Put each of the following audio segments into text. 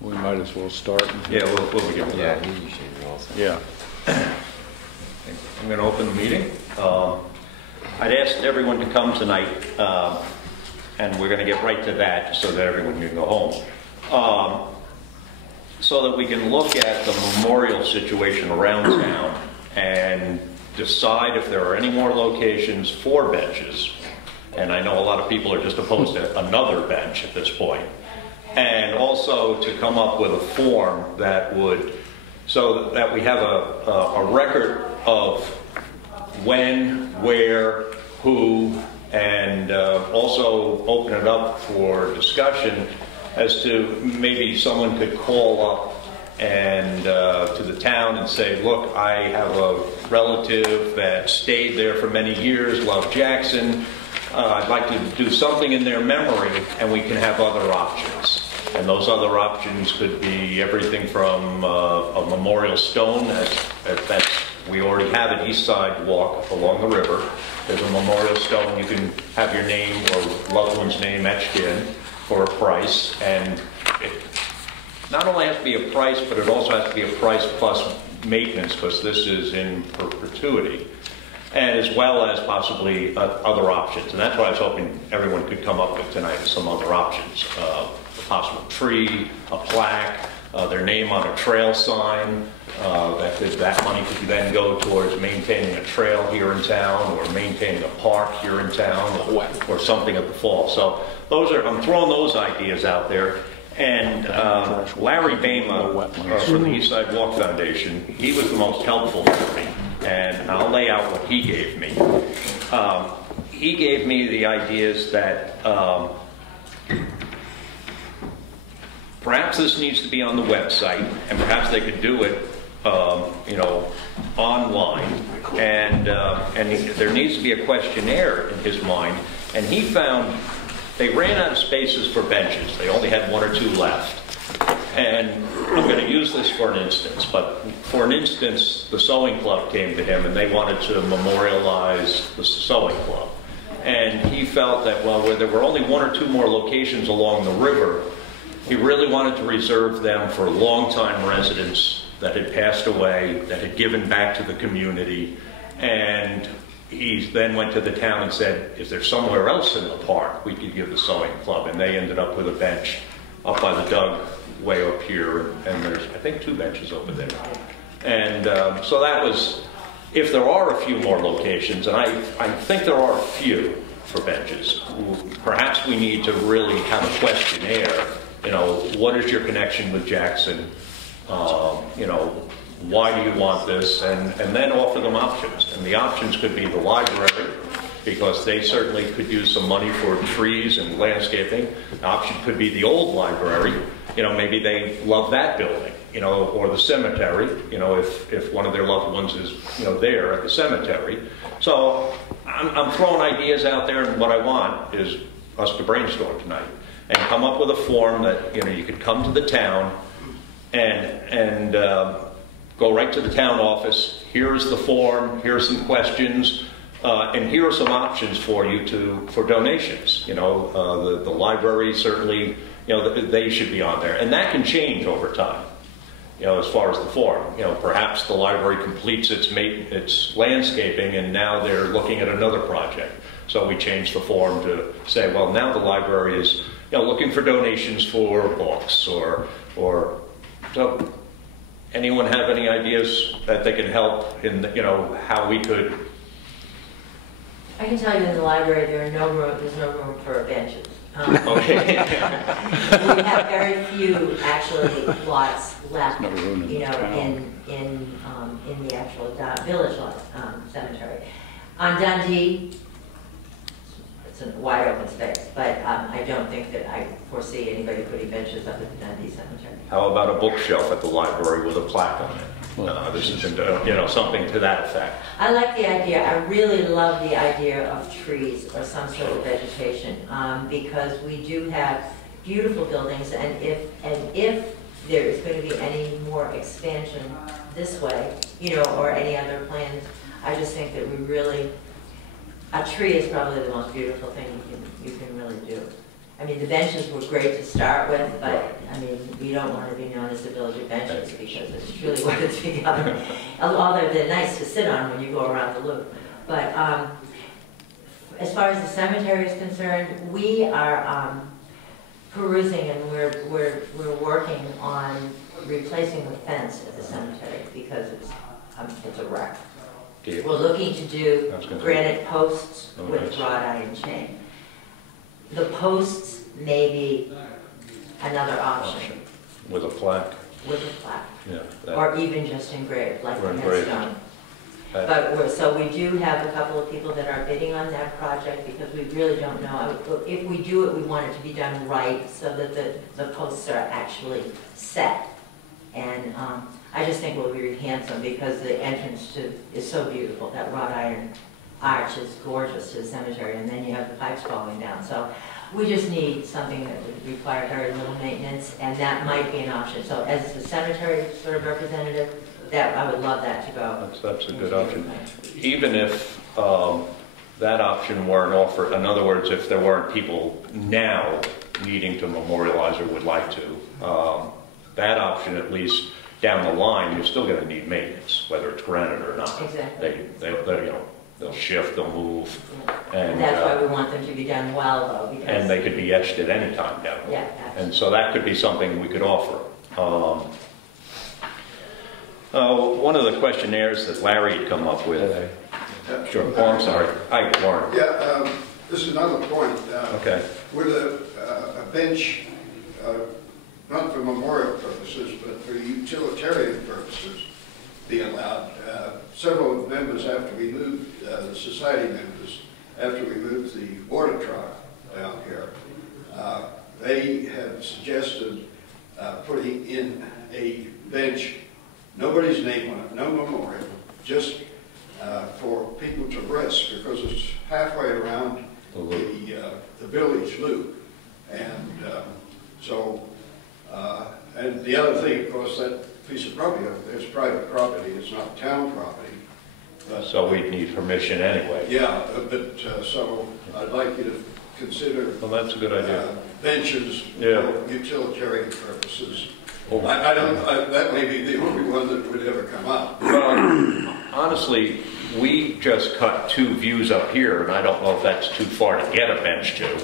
We might as well start. Yeah, we'll begin with that. you should also. Yeah. I'm going to open the meeting. I'd asked everyone to come tonight, and we're going to get right to that so that everyone can go home. So that we can look at the memorial situation around town and decide if there are any more locations for benches. And I know a lot of people are just opposed to another bench at this point. And also to come up with a form that would, so that we have a record of when, where, who, and also open it up for discussion as to maybe someone could call up and to the town and say, look, I have a relative that stayed there for many years, loved Jackson. I'd like to do something in their memory, and we can have other options. And those other options could be everything from a memorial stone, that's we already have an East Side walk along the river. There's a memorial stone you can have your name or loved one's name etched in for a price. And it not only has to be a price, but it also has to be a price plus maintenance, because this is in perpetuity. And as well as possibly other options. And that's what I was hoping everyone could come up with tonight, is some other options. A possible tree, a plaque, their name on a trail sign. That money could then go towards maintaining a trail here in town, or maintaining a park here in town, or something at the fall. So those are, I'm throwing those ideas out there. And Larry Bama from the East Side Walk Foundation, he was the most helpful for me. And I'll lay out what he gave me. He gave me the ideas that perhaps this needs to be on the website, and perhaps they could do it, online. And there needs to be a questionnaire in his mind. And he found they ran out of spaces for benches. They only had one or two left. And I'm going to use this for an instance, but for an instance, the sewing club came to him and they wanted to memorialize the sewing club. And he felt that, well, where there were only one or two more locations along the river, he really wanted to reserve them for longtime residents that had passed away, that had given back to the community. And he then went to the town and said, is there somewhere else in the park we could give the sewing club? And they ended up with a bench up by the Doug way up here, and there's, I think, 2 benches over there. And so that was, if there are a few more locations, and I think there are a few for benches, perhaps we need to really have a questionnaire. What is your connection with Jackson? Why do you want this? And then offer them options. And the options could be the library, because they certainly could use some money for trees and landscaping. The option could be the old library. Maybe they love that building, or the cemetery, if one of their loved ones is, there at the cemetery. So I'm throwing ideas out there, and what I want is us to brainstorm tonight and come up with a form that, you could come to the town and go right to the town office. Here's the form, here's some questions, and here are some options for you for donations. The library certainly, they should be on there, and that can change over time. As far as the form, perhaps the library completes its landscaping, and now they're looking at another project. So we change the form to say, well, now the library is, looking for donations for books, or so. Anyone have any ideas that they can help in, how we could? I can tell you in the library there's no room for benches. Okay. We have very few actually lots left, in the actual village lot cemetery. On Dundee, it's a wide open space, but I don't think that I foresee anybody putting benches up at the Dundee Cemetery. How about a bookshelf at the library with a plaque on it? This is, something to that effect. I like the idea. I really love the idea of trees or some sort of vegetation, because we do have beautiful buildings, and if there is going to be any more expansion this way, or any other plans, I just think that we really, a tree is probably the most beautiful thing you can really do. I I mean, the benches were great to start with, but, I mean, we don't want to be known as the village of benches because it's truly what it's become. Although they're nice to sit on when you go around the loop. But as far as the cemetery is concerned, we are perusing and we're working on replacing the fence at the cemetery because it's a wreck. Yeah. We're looking to do granite posts with wrought iron chain. The posts may be another option. With a plaque? With a plaque. Yeah. Or even just engraved, like the engraved. headstone. But so we do have a couple of people that are bidding on that project because we really don't know. If we do it, we want it to be done right so that the posts are actually set. And I just think it will be handsome because the entrance is so beautiful. That wrought iron arch is gorgeous to the cemetery, and then you have the pipes falling down. So we just need something that would require very little maintenance, and that might be an option. So as the cemetery sort of representative, that I would love that to go. That's a good option. Even if that option weren't offered, in other words, if there weren't people now needing to memorialize or would like to, that option, at least down the line, you're still going to need maintenance, whether it's granite or not. Exactly. They'll shift, they'll move. Yeah. And that's why we want them to be done well, though. Because and they could be etched at any time down the line. Yeah, absolutely. And so that could be something we could offer. One of the questionnaires that Larry had come up with. Sure. Oh, I'm sorry. Hi, Warren. Yeah, this is another point. Okay. With a bench, not for memorial purposes, but for utilitarian purposes, be allowed. Several members, after we moved, the society members, after we moved the water truck down here, they have suggested putting in a bench, nobody's name on it, no memorial, just for people to rest, because it's halfway around the village loop. And and the other thing, of course, that piece of property up there is private property, it's not town property. But, so we'd need permission anyway. Yeah, but so I'd like you to consider. Well, that's a good idea. Benches for utilitarian purposes. Oh. That may be the only one that would ever come up. Well, honestly, we just cut 2 views up here, and I don't know if that's too far to get a bench to.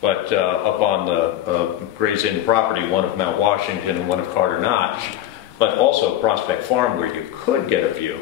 But up on the Gray's Inn property, one of Mount Washington and one of Carter Notch, but also Prospect Farm, where you could get a view.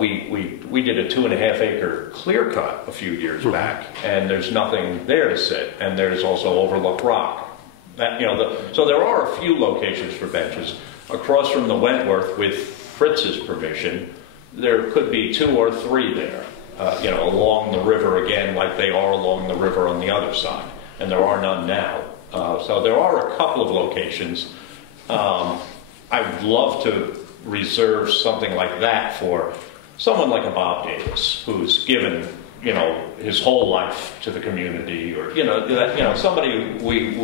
We did a 2.5-acre clear cut a few years back, and there's nothing there to sit, and there's also Overlook Rock. So there are a few locations for benches. Across from the Wentworth, with Fritz's permission, there could be 2 or 3 there, along the river again, like they are along the river on the other side. And there are none now. So there are a couple of locations. I would love to reserve something like that for someone like a Bob Davis, who's given, his whole life to the community, or somebody we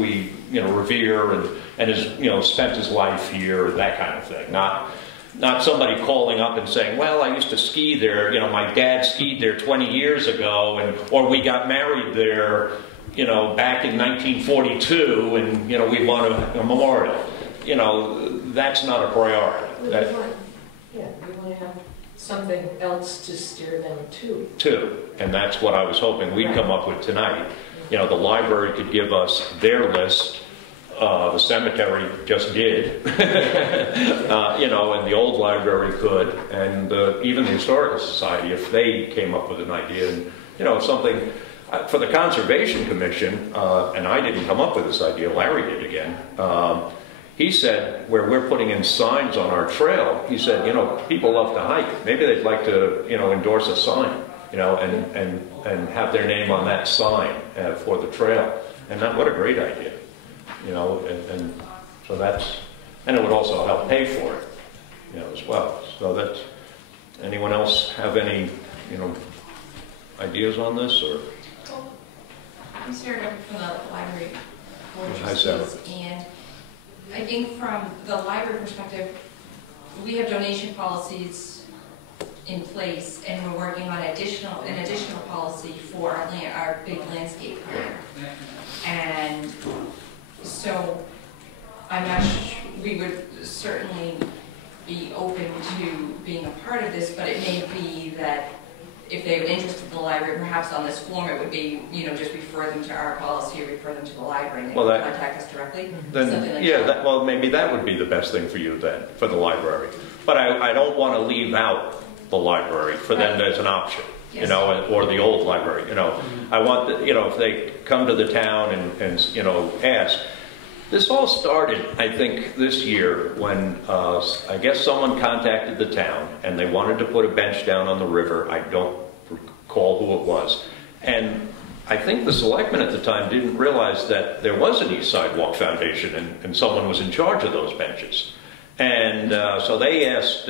revere and has spent his life here, that kind of thing. Not somebody calling up and saying, well, I used to ski there, my dad skied there 20 years ago, or we got married there, back in 1942, and, we want a memorial. That's not a priority. We want to have something else to steer them to. And that's what I was hoping we'd come up with tonight. The library could give us their list. The cemetery just did, and the old library could, and even the Historical Society, if they came up with an idea, and something for the Conservation Commission. And I didn't come up with this idea; Larry did again. He said, where we're putting in signs on our trail, he said, people love to hike. Maybe they'd like to, endorse a sign, and have their name on that sign for the trail. And what a great idea. And so and it would also help pay for it, as well. So anyone else have any, ideas on this, or? I'm Sarah Duffy from the library board of Hi, Sarah. trustees, and I think from the library perspective, we have donation policies in place, and we're working on an additional policy for our big landscape plan. And so I'm not we would certainly be open to being a part of this, but it may be that if they were interested in the library, perhaps on this form, it would be, just refer them to our policy or refer them to the library, and they would contact us directly. Then, yeah, well, maybe that would be the best thing for you then, for the library. But I don't want to leave out the library for them as an option, Yes. Or the old library, I want, if they come to the town and ask. This all started, I think, this year when I guess someone contacted the town and they wanted to put a bench down on the river. I don't recall who it was. And I think the selectmen at the time didn't realize that there was an East Side Walk Foundation and someone was in charge of those benches. And so they asked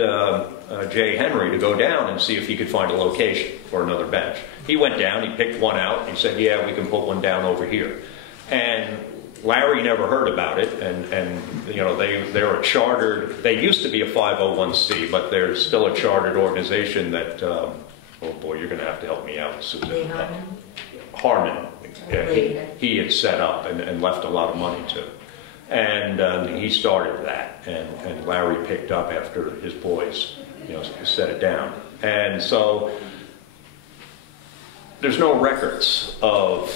Jay Henry to go down and see if he could find a location for another bench. He went down, he picked one out, and he said, yeah, we can put one down over here. And Larry never heard about it, and they're a chartered, they used to be a 501c, but they're still a chartered organization that, oh boy, you're going to have to help me out, Susan. Harmon. He had set up and left a lot of money to. And he started that, and Larry picked up after his boys, set it down. And so there's no records of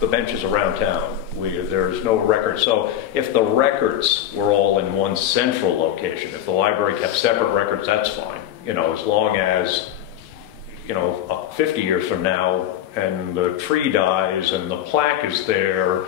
the benches around town. There's no record. So if the records were all in one central location, if the library kept separate records, that's fine. As long as, 50 years from now, and the tree dies and the plaque is there,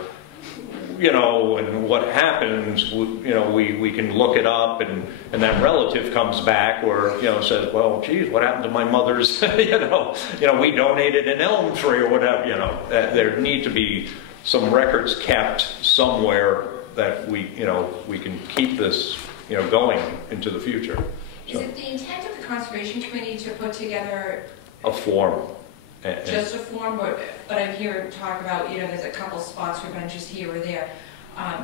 and what happens, we can look it up, and that relative comes back or, says, well, geez, what happened to my mother's, we donated an elm tree or whatever, there need to be some records kept somewhere that we can keep this, going into the future. Is it the intent of the Conservation Committee to put together a form? Just a form, but I'm here to talk about, there's a couple spots for benches here or there.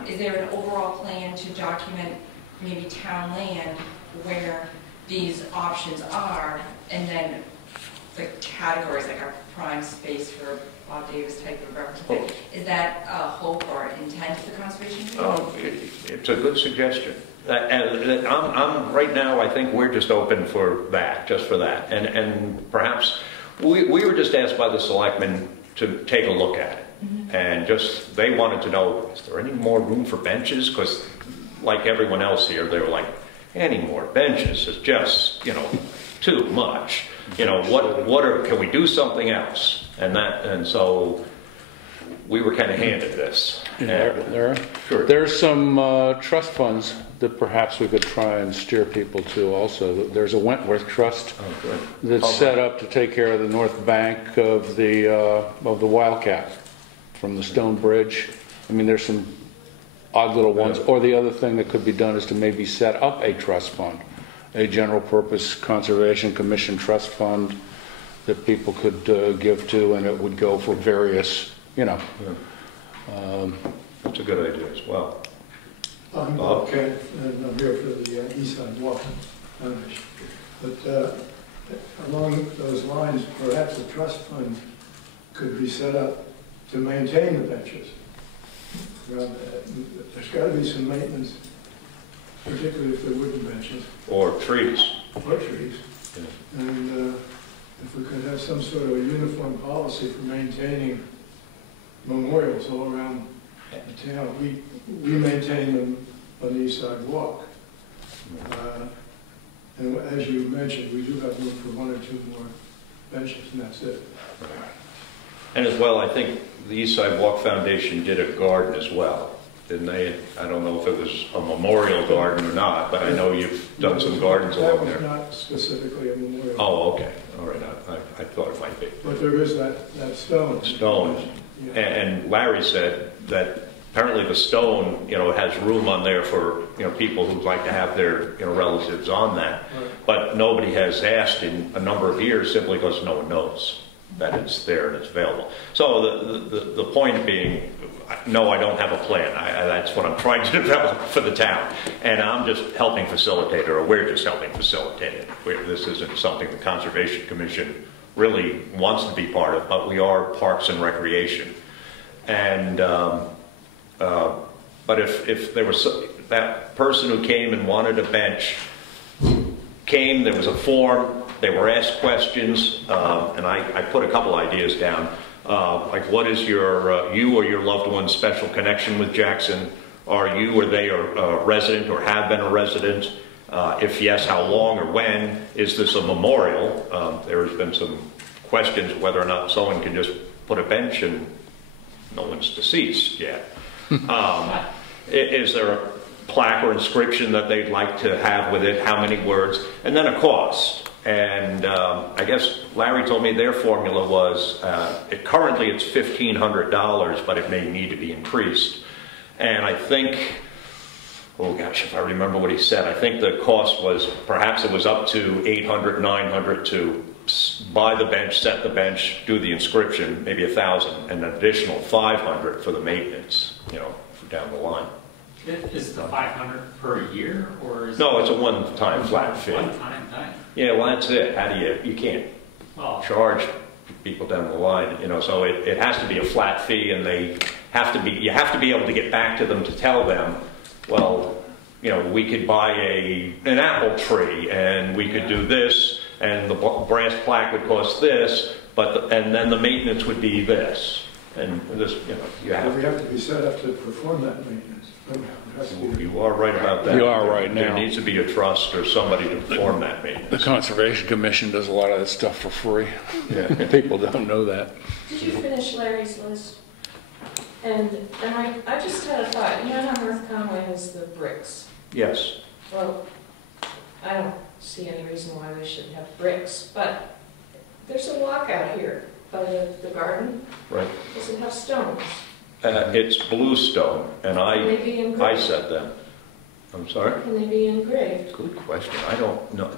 Is there an overall plan to document maybe town land where these options are, and then the categories, like our prime space for Bob Davis type of representation? Is that a hope or intent of the Conservation Committee? It's a good suggestion. And I'm right now, I think we're just open for that, just for that. And perhaps we were just asked by the selectmen to take a look at it. And they wanted to know, is there any more room for benches? Because like everyone else here, they were like, any more benches is just, too much. Can we do something else? And so we were kind of handed this. There's some trust funds that perhaps we could try and steer people to also. There's a Wentworth Trust that's set up to take care of the north bank of the Wildcat from the Stone Bridge. I mean, there's some odd little ones. Or the other thing that could be done is to maybe set up a trust fund, a general purpose conservation commission trust fund that people could give to, and it would go for various, That's a good idea as well. I'm Bob Kent, and I'm here for the East Side Walk Foundation. But along those lines, perhaps a trust fund could be set up to maintain the benches. There's got to be some maintenance, particularly if they're wooden benches. Or trees. Or trees. Yeah. And if we could have some sort of a uniform policy for maintaining memorials all around the town. We maintain them on the East Side Walk. And as you mentioned, we do have room for one or two more benches, and that's it. And as well, I think the East Side Walk Foundation did a garden as well, didn't they? I don't know if it was a memorial garden or not, but I know you've done some gardens along there. That was not specifically a memorial. Oh, okay. All right. I thought it might be. But there is that stone. Stone. Yeah. And Larry said that apparently the stone, has room on there for, people who'd like to have their, relatives on that. Right. But nobody has asked in a number of years simply because no one knows. that it's there and it's available. So the point being, no, I don't have a plan. That's what I'm trying to develop for the town. And I'm just helping facilitate it, or we're just helping facilitate it. This isn't something the Conservation Commission really wants to be part of, but we are Parks and Recreation. And, but if there was that person who came and wanted a bench, came, there was a form, they were asked questions, and I put a couple ideas down, like what is your, you or your loved one's special connection with Jackson? Are you or they a resident or have been a resident? If yes, how long or when? Is this a memorial? There has been some questions whether or not someone can just put a bench and no one's deceased yet. Is there a plaque or inscription that they'd like to have with it? How many words? And then a cost. And I guess Larry told me their formula was, currently it's $1,500, but it may need to be increased. And I think, oh gosh, if I remember what he said, I think the cost was, perhaps it was up to $800, $900 to buy the bench, set the bench, do the inscription, maybe $1,000, and an additional $500 for the maintenance, you know, down the line. Is the 500 per year, or is No, it's a one-time flat fee. One-time thing? Yeah, well, that's it. How do you can't charge people down the line, you know, so it has to be a flat fee, and you have to be able to get back to them to tell them, well, you know, we could buy an apple tree, and we could do this, and the brass plaque would cost this, and then the maintenance would be this. And this, you know, We have to be set up to perform that maintenance. You are right about that. You are right now. There needs to be a trust or somebody to perform that maintenance. The Conservation Commission does a lot of that stuff for free. Yeah. People don't know that. Did you finish Larry's list? And I just had a thought. You know how North Conway has the bricks? Yes. Well, I don't see any reason why we shouldn't have bricks, but there's a walk out here by the garden. Right. Does it have stones? It's bluestone, and Can they be engraved? I said them. I'm sorry? Can they be engraved? Good question. I don't know.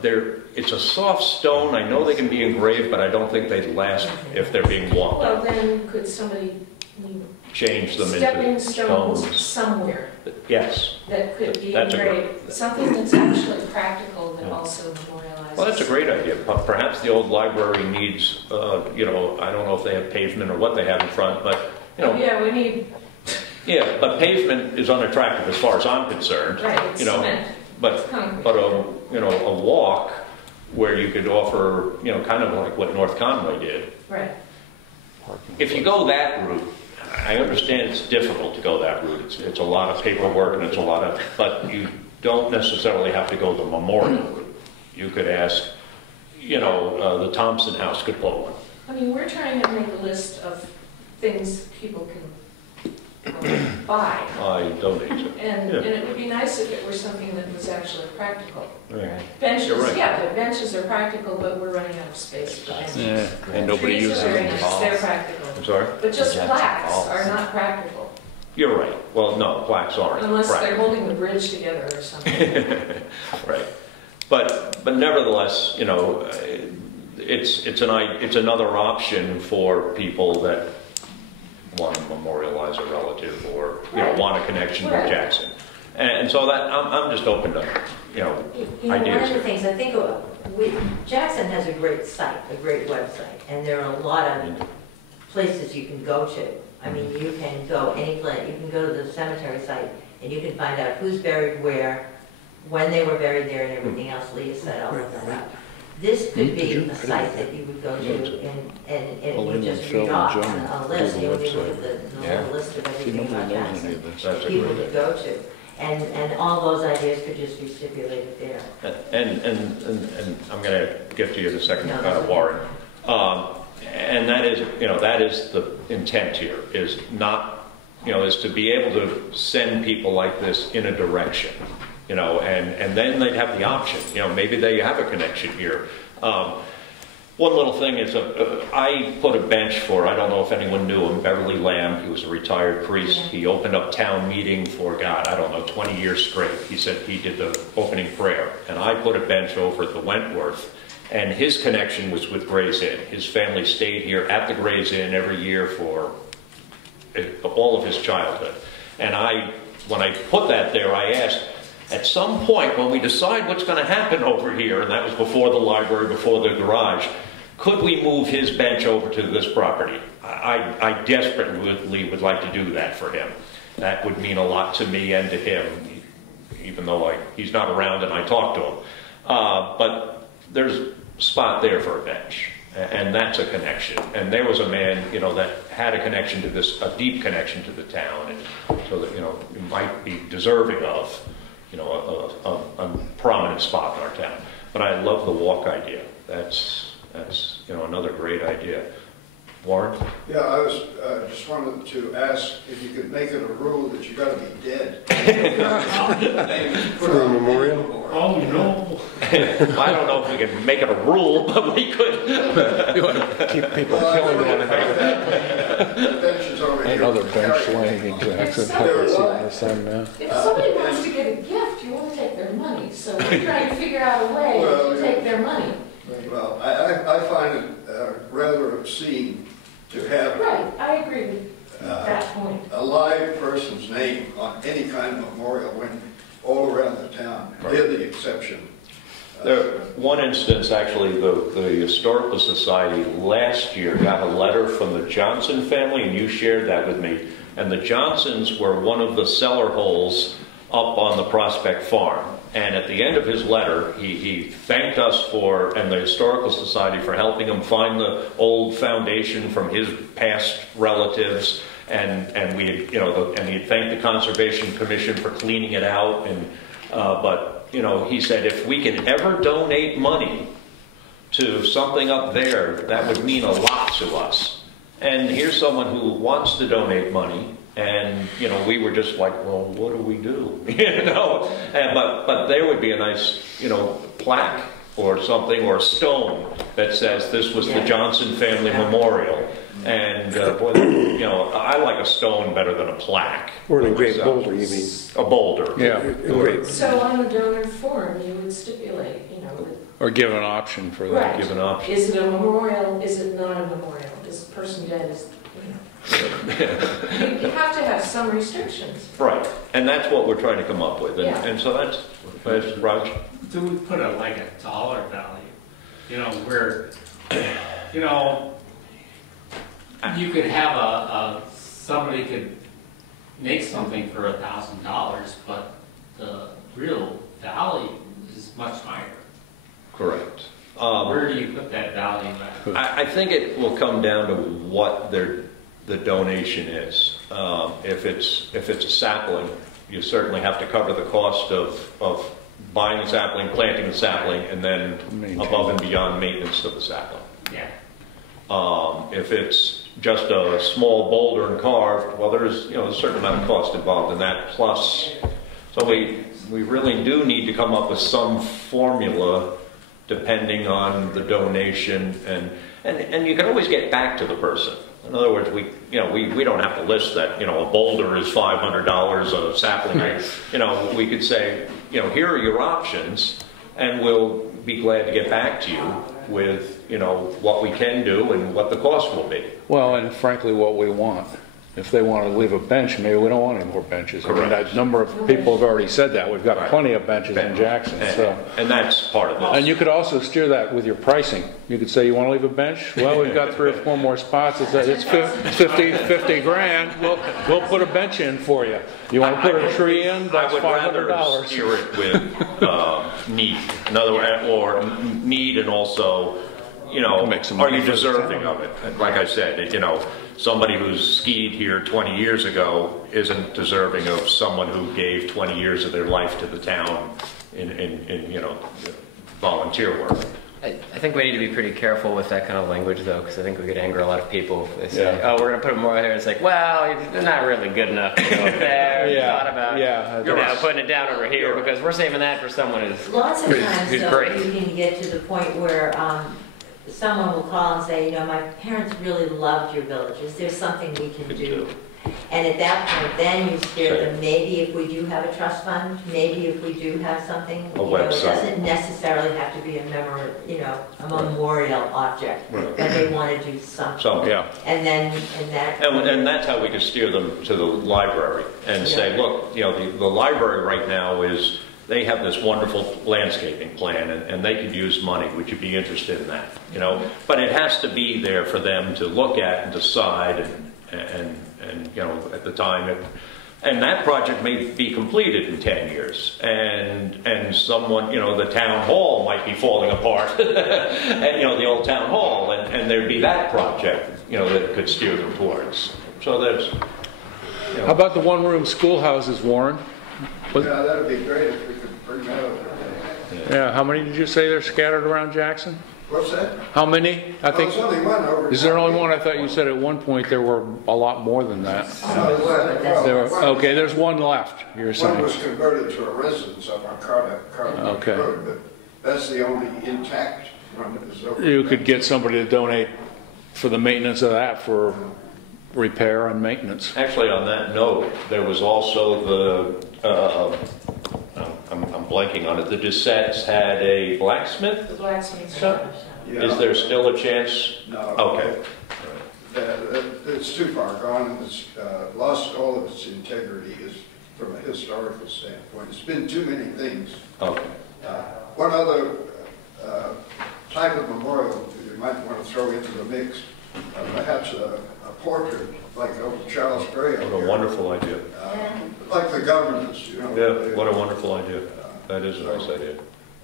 It's a soft stone. I know they can be engraved, but I don't think they'd last if they're being walked Well, on. then could somebody Change them stepping into stones stones. somewhere Yes. that could be That's a great- engraved? Something that's actually practical that also memorializes. Well, that's a great idea. Perhaps the old library needs, you know, I don't know if they have pavement or what they have in front, but, you know. Oh, yeah, we need, Yeah, but pavement is unattractive as far as I'm concerned. right, it's You know, cement. but It's concrete. but a walk where you could offer, you know, kind of like what North Conway did. Right. If you go that route, I understand it's difficult to go that route. It's a lot of paperwork and it's a lot of, but you don't necessarily have to go the memorial route. You could ask, you know, the Thompson House could put one. I mean, we're trying to make a list of things people can buy. I donate to. And Yeah. it would be nice if it were something that was actually practical. Right. Benches, You're right. yeah, the benches are practical, but we're running out of space for benches. Yeah, and nobody Trees uses are very them. nice, they're practical. I'm sorry? But just Projects plaques balls. are not practical, You're right. Well, no, plaques aren't. unless they're practical. holding the bridge together or something. Right. But nevertheless, you know, it's another option for people that want to memorialize a relative or, you know, Right. want a connection with Right. Jackson. And so that, I'm just open to, you know, You know, one of ideas. the things, I think, Jackson has a great site, a great website, and there are a lot of places you can go to. I mean, you can go any place, you can go to the cemetery site, and you can find out who's buried where, when they were buried there, and everything else. Leah set all of that up. This could be a site that you would go to, and it would just read off on a list. You would be with the whole list of everything about Jackson That's a people great to go to. And all those ideas could just be stipulated there. And I'm going to get to you in a second, No. Warren. And that is, you know, that is the intent here, is not, you know, is to be able to send people like this in a direction, you know, and then they'd have the option, you know, maybe they have a connection here. One little thing is, I put a bench for, I don't know if anyone knew him, Beverly Lamb. He was a retired priest. Yeah. He opened up town meeting for, God, I don't know, 20 years straight. He said he did the opening prayer. And I put a bench over at the Wentworth, And his connection was with Gray's Inn. His family stayed here at the Gray's Inn every year for all of his childhood. And when I put that there, I asked, at some point when we decide what's going to happen over here, and that was before the library, before the garage, could we move his bench over to this property? I desperately would like to do that for him. That would mean a lot to me and to him, even though he's not around and I talk to him. But there's a spot there for a bench, and that's a connection. And there was a man, that had a connection to this, a deep connection to the town, and so that, you might be deserving of, a prominent spot in our town. But I love the walk idea. That's another great idea. Warren? Yeah, I was just wanted to ask if you could make it a rule that you got to be dead. For a memorial? Oh, no. I don't know if we can make it a rule, but we could. You want to keep people killing one another. The bench is already Another bench carried. laying in Jackson. Have you seen the sun now? If somebody wants to get a gift, you want to take their money, so we're trying to figure out a way to take their money. Well, I find it rather obscene to have Right, I agree with that point. a live person's name on any kind of memorial when all around the town. They're the exception. One instance, actually, the Historical Society last year got a letter from the Johnson family, and you shared that with me. And the Johnsons were one of the cellar holes up on the Prospect Farm. And at the end of his letter, he thanked us and the Historical Society for helping him find the old foundation from his past relatives, and we had, and he had thanked the Conservation Commission for cleaning it out. And but he said, if we can ever donate money to something up there, that would mean a lot to us. And here's someone who wants to donate money. And, we were just like, well, what do we do? But there would be a nice, plaque or something, or a stone that says this was the Johnson family memorial. And, I like a stone better than a plaque. Or an engraved boulder, you mean? A boulder. Yeah. Engraved. So on the donor form, you would stipulate, Or give an option for that. Right. Give an option. Is it a memorial? Is it not a memorial? Is the person dead? You have to have some restrictions. Right. And that's what we're trying to come up with. Yeah. And so that's Raj. Do we put a dollar value? Where, you could have somebody could make something for $1,000, but the real value is much higher. Correct. Where do you put that value at? I think it will come down to what the donation is. If it's a sapling, you certainly have to cover the cost of buying the sapling, planting the sapling, and then above and beyond maintenance of the sapling. Yeah. If it's just a small boulder and carved, well, there's a certain amount of cost involved in that. Plus, so we really do need to come up with some formula depending on the donation, and you can always get back to the person. In other words, we don't have to list that, a boulder is $500, a sapling, we could say, here are your options, and we'll be glad to get back to you with, what we can do and what the cost will be. Well, and frankly, what we want. If they want to leave a bench, maybe we don't want any more benches. I mean, a number of people have already said that. We've got plenty of benches in Jackson. And that's part of it. And you could also steer that with your pricing. You could say, you want to leave a bench? Well, we've got 3 or 4 more spots. It's 50 grand. We'll put a bench in for you. You want to put a tree in? That's $500. I would rather steer it with need. In other words, or need, and also, are you deserving of it? And like I said, somebody who's skied here 20 years ago isn't deserving of someone who gave 20 years of their life to the town in volunteer work. I think we need to be pretty careful with that kind of language, though, because I think we could anger a lot of people if they say, oh, we're going to put them more here. It's like, well, they're not really good enough to go up there. You thought about putting it down over here, because we're saving that for someone who's Lots of times, though, great. you can get to the point where someone will call and say, my parents really loved your village. Is there something we can do? And at that point, then you steer them, maybe if we do have a trust fund, maybe if we do have something, A website. it doesn't necessarily have to be a a memorial object, but they want to do something. So, yeah. And then, And that's how we could steer them to the library and say, look, the library right now they have this wonderful landscaping plan and they could use money. Would you be interested in that? But it has to be there for them to look at and decide and at the time. And that project may be completed in 10 years. And someone, the town hall might be falling apart. And, the old town hall. And there'd be that project, that could steer them towards. So there's... How about the one-room schoolhouses, Warren? Yeah, that'd be great if we could bring that up. Yeah, how many did you say they're scattered around Jackson? What's that? How many? I think. There's only one over. Is there only one? I thought you said at one point there were a lot more than that. Okay, there's one left, you're saying. One was converted to a residence up on Carter Okay. Road, but that's the only intact one that is over. You could get somebody to donate for the maintenance of that, for repair and maintenance. Actually, on that note, there was also the, I'm blanking on it, the Doucette's had a blacksmith? The blacksmith shop? Yeah. Is there still a chance? No. Okay. It's too far gone. It's lost all of its integrity from a historical standpoint. It's been too many things. Okay. One other type of memorial you might want to throw into the mix, perhaps a portrait like Charles Gray. What a wonderful idea. Like the governors, Yeah, what a wonderful idea. That is a nice idea.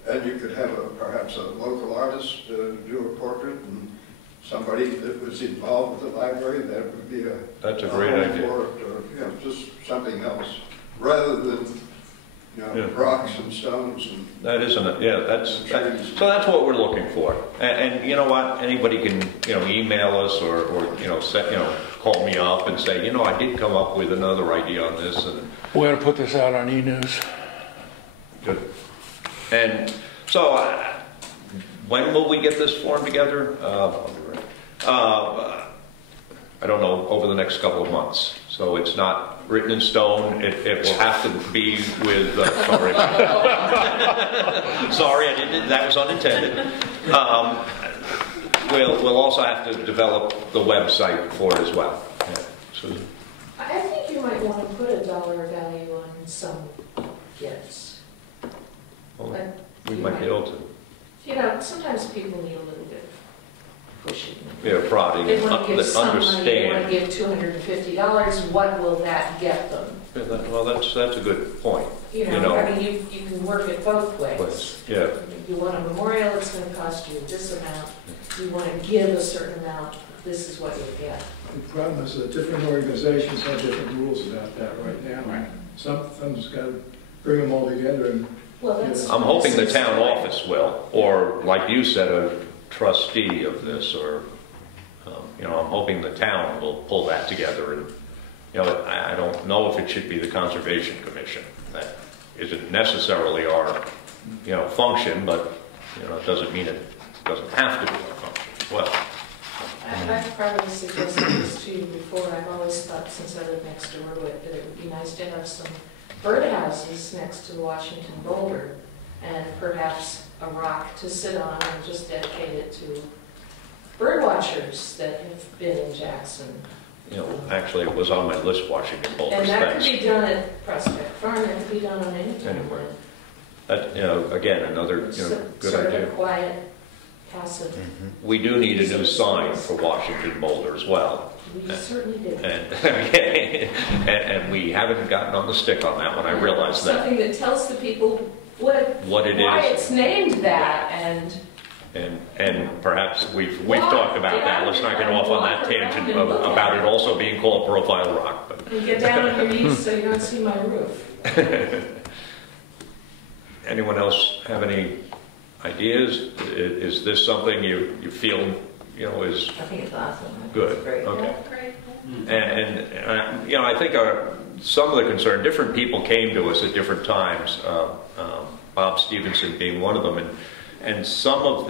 And you could have perhaps a local artist do a portrait, and somebody that was involved with the library, that would be That's a great idea. Or, just something else, rather than rocks and stones. And that isn't it. Yeah, so that's what we're looking for. And you know what? Anybody can email us or call me up and say, I did come up with another idea on this. And we're going to put this out on e-news. Good. And so, when will we get this form together? I don't know, over the next couple of months. So it's not written in stone. It will have to be with, sorry. Sorry, I didn't, that was unintended. We'll also have to develop the website for it as well. Yeah. So, I think you might want to put a dollar value on some gifts. well, we might be able to. Sometimes people need a little bit of pushing. Yeah, prodding, They want to give some money, they want to understand. give $250, what will that get them? Yeah, well, that's a good point. You can work it both ways. Yeah. You want a memorial, it's going to cost you this amount. You want to give a certain amount, this is what you'll get. The problem is that different organizations have different rules about that right now. Right. Something's got to bring them all together and. Well, that's. I'm hoping the town office will, or like you said, a trustee of this, or, I'm hoping the town will pull that together. And, I don't know if it should be the Conservation Commission. That isn't necessarily our, function, but, it doesn't mean it doesn't have to be our function. Well. I've probably suggested this to you before. I've always thought, since I live next door, that it would be nice to have some birdhouses next to the Washington Boulder, and perhaps a rock to sit on and just dedicate it to bird watchers that have been in Jackson. Actually, it was on my list, Washington Boulder. And that could be done at Prospect Farm, that could be done on any time. Anywhere. That, again, another, good sort idea. of a quiet, passive. Mm-hmm. We do need a new sign for Washington Boulder as well. We certainly do. And we haven't gotten on the stick on that one, I realize that. Something that tells the people what it why is. it's named that, and perhaps we've talked about that. Let's not get off on that tangent about it also being called Profile Rock. But. And get down on your knees so you don't see my roof. Anyone else have any ideas? Is this something you feel is? I think it's awesome. Good. It's great. Okay. Yeah, great. And I think some of the concern, different people came to us at different times. Bob Stevenson being one of them, and some of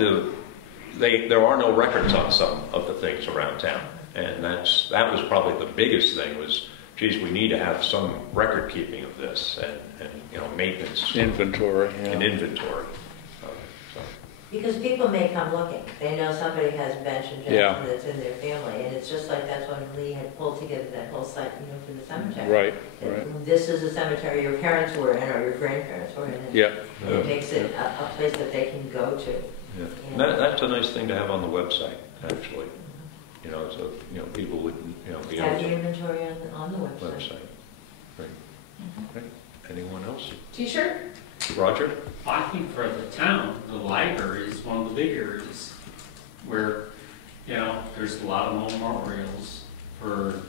there are no records on some of the things around town, and that was probably the biggest thing, was geez, we need to have some record keeping of this and you know, maintenance. Inventory, And inventory. So, Because people may come looking, they know somebody has bench and Yeah. Jackson that's in their family, and it's just like that's when Lee had pulled together that whole site, you know, for the cemetery. right, right, This is a cemetery your parents were in, or your grandparents were in. and yeah. It makes it a place that they can go to. yeah. And that's a nice thing to have on the website, actually. You know, so, you know, people would, you know, be able Have the to. inventory on the website. Website. Right. Okay. Anyone else? T-shirt? Roger? I think for the town, the library is one of the big areas where, you know, there's a lot of memorials for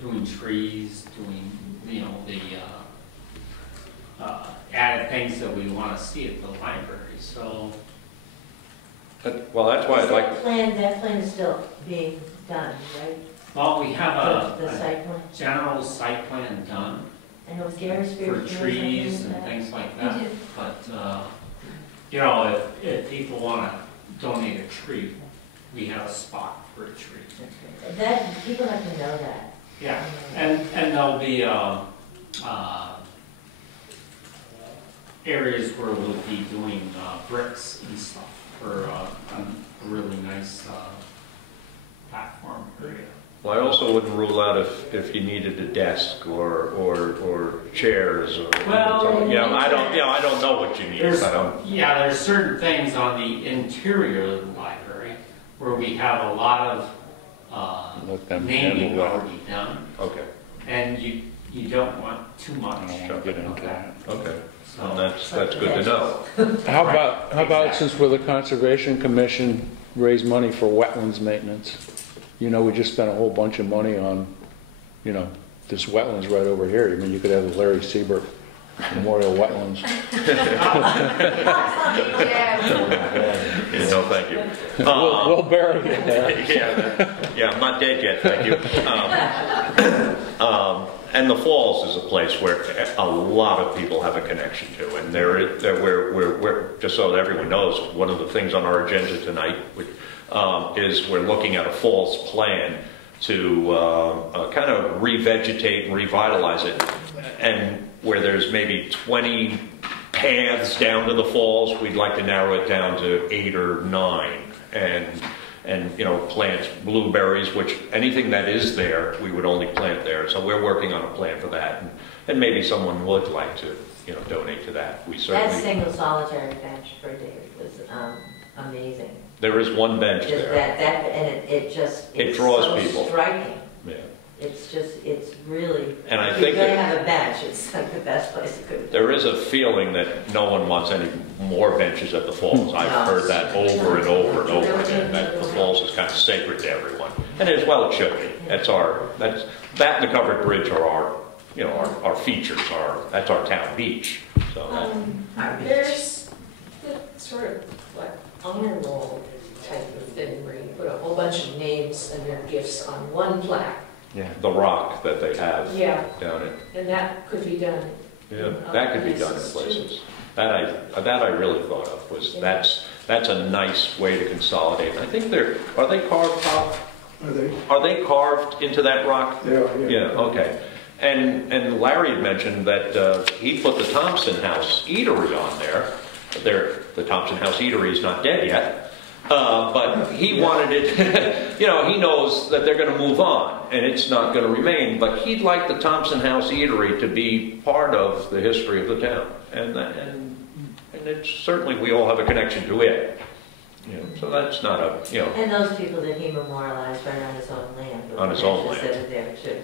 doing trees, doing, you know, the added things that we want to see at the library, so. Well, that's why I'd like. That plan is still being done, right? Well, we have The a site plan? general site plan done And it was Gary Spears for doing something trees with and that? things like We that. did. But, you know, if people want to donate a tree, we have a spot for a tree. That, people have to know that. Yeah, and there'll be areas where we'll be doing bricks and stuff for a really nice platform area. Well, I also wouldn't rule out if you needed a desk or chairs or. Well, something. Yeah, I don't know what you need. There's certain things on the interior of the library where we have a lot of Let them naming handle that. already done, Okay, and you don't want too much. I don't want to get into that. okay. So- And that's good to know. How about since we're the Conservation Commission, raise money for wetlands maintenance? You know, we just spent a whole bunch of money on, you know, this wetlands right over here. I mean, you could have the Larry Siebert Memorial Wetlands. Yeah, no, thank you. We'll bury it there. Yeah, I'm not dead yet, thank you. And the Falls is a place where a lot of people have a connection to, and we're just so that everyone knows, one of the things on our agenda tonight is we're looking at a Falls plan to kind of revegetate and revitalize it, and where there's maybe 20 paths down to the falls, we'd like to narrow it down to 8 or 9, and you know, plant blueberries, which anything that is there, we would only plant there. So we're working on a plan for that, and maybe someone would like to, you know, donate to that. We That certainly. single solitary bench for David was amazing. There is one bench Just there. and it just, It it's draws so people. striking. Yeah. It's just, it's really, And I if think you're gonna that- have a bench, it's like the best place it could be. There is a feeling that no one wants any more benches at the falls. I've heard that over and over and over again, that the falls is kind of sacred to everyone. And as well it should be. That and the covered bridge are our features, that's our town beach. So There's the sort of like honor roll type of thing where you put a whole bunch of names and their gifts on one plaque. yeah, the rock that they have Yeah, down it. and that could be done. Yeah, that could be done in places. That I really thought of was that's a nice way to consolidate. I think are they carved out? Are they carved into that rock? Yeah. Yeah, okay. And Larry had mentioned that he put the Thompson House Eatery on there. The Thompson House Eatery is not dead yet. But he wanted it, you know, he knows that they're going to move on and it's not going to remain, but he'd like the Thompson House Eatery to be part of the history of the town. And it's certainly, we all have a connection to it. You know, so that's not a, you know. And those people that he memorialized right on his own land. On his own land. That are there too.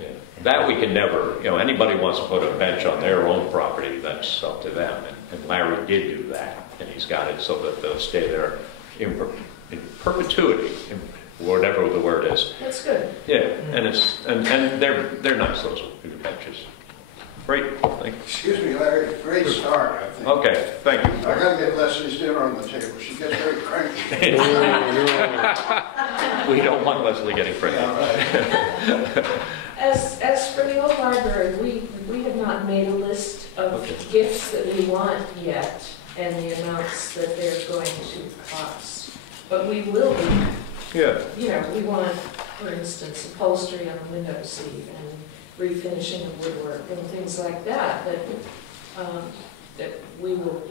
Yeah. That we can never, you know, anybody wants to put a bench on their own property, that's up to them. And Larry did do that, and he's got it so that they'll stay there in perpetuity, whatever the word is. That's good. Yeah, and and they're nice, those benches. Great, thank you. Excuse me, Larry, great start, I think. Okay, thank you. I gotta get Leslie's dinner on the table. She gets very cranky. We don't want Leslie getting cranky. Yeah, right. As for the old library, we have not made a list of gifts that we want yet and the amounts that they're going to cost. But we will be, Yeah. you know, we want for instance, upholstery on the window seat and refinishing of woodwork and things like that, that we will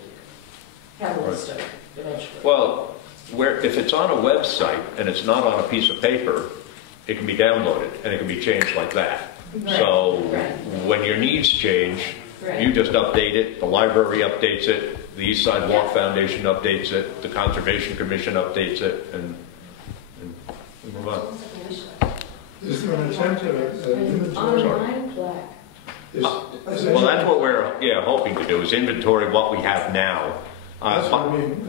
have a list of eventually. Well, if it's on a website and it's not on a piece of paper, it can be downloaded and it can be changed like that. Right. So Right. when your needs change, Right. you just update it, the library updates it, the East Side Walk Foundation updates it, the Conservation Commission updates it, and we move on. Is there an attempt at an An inventory? online plaque. Well, that's what we're, hoping to do, is inventory what we have now. That's what I mean.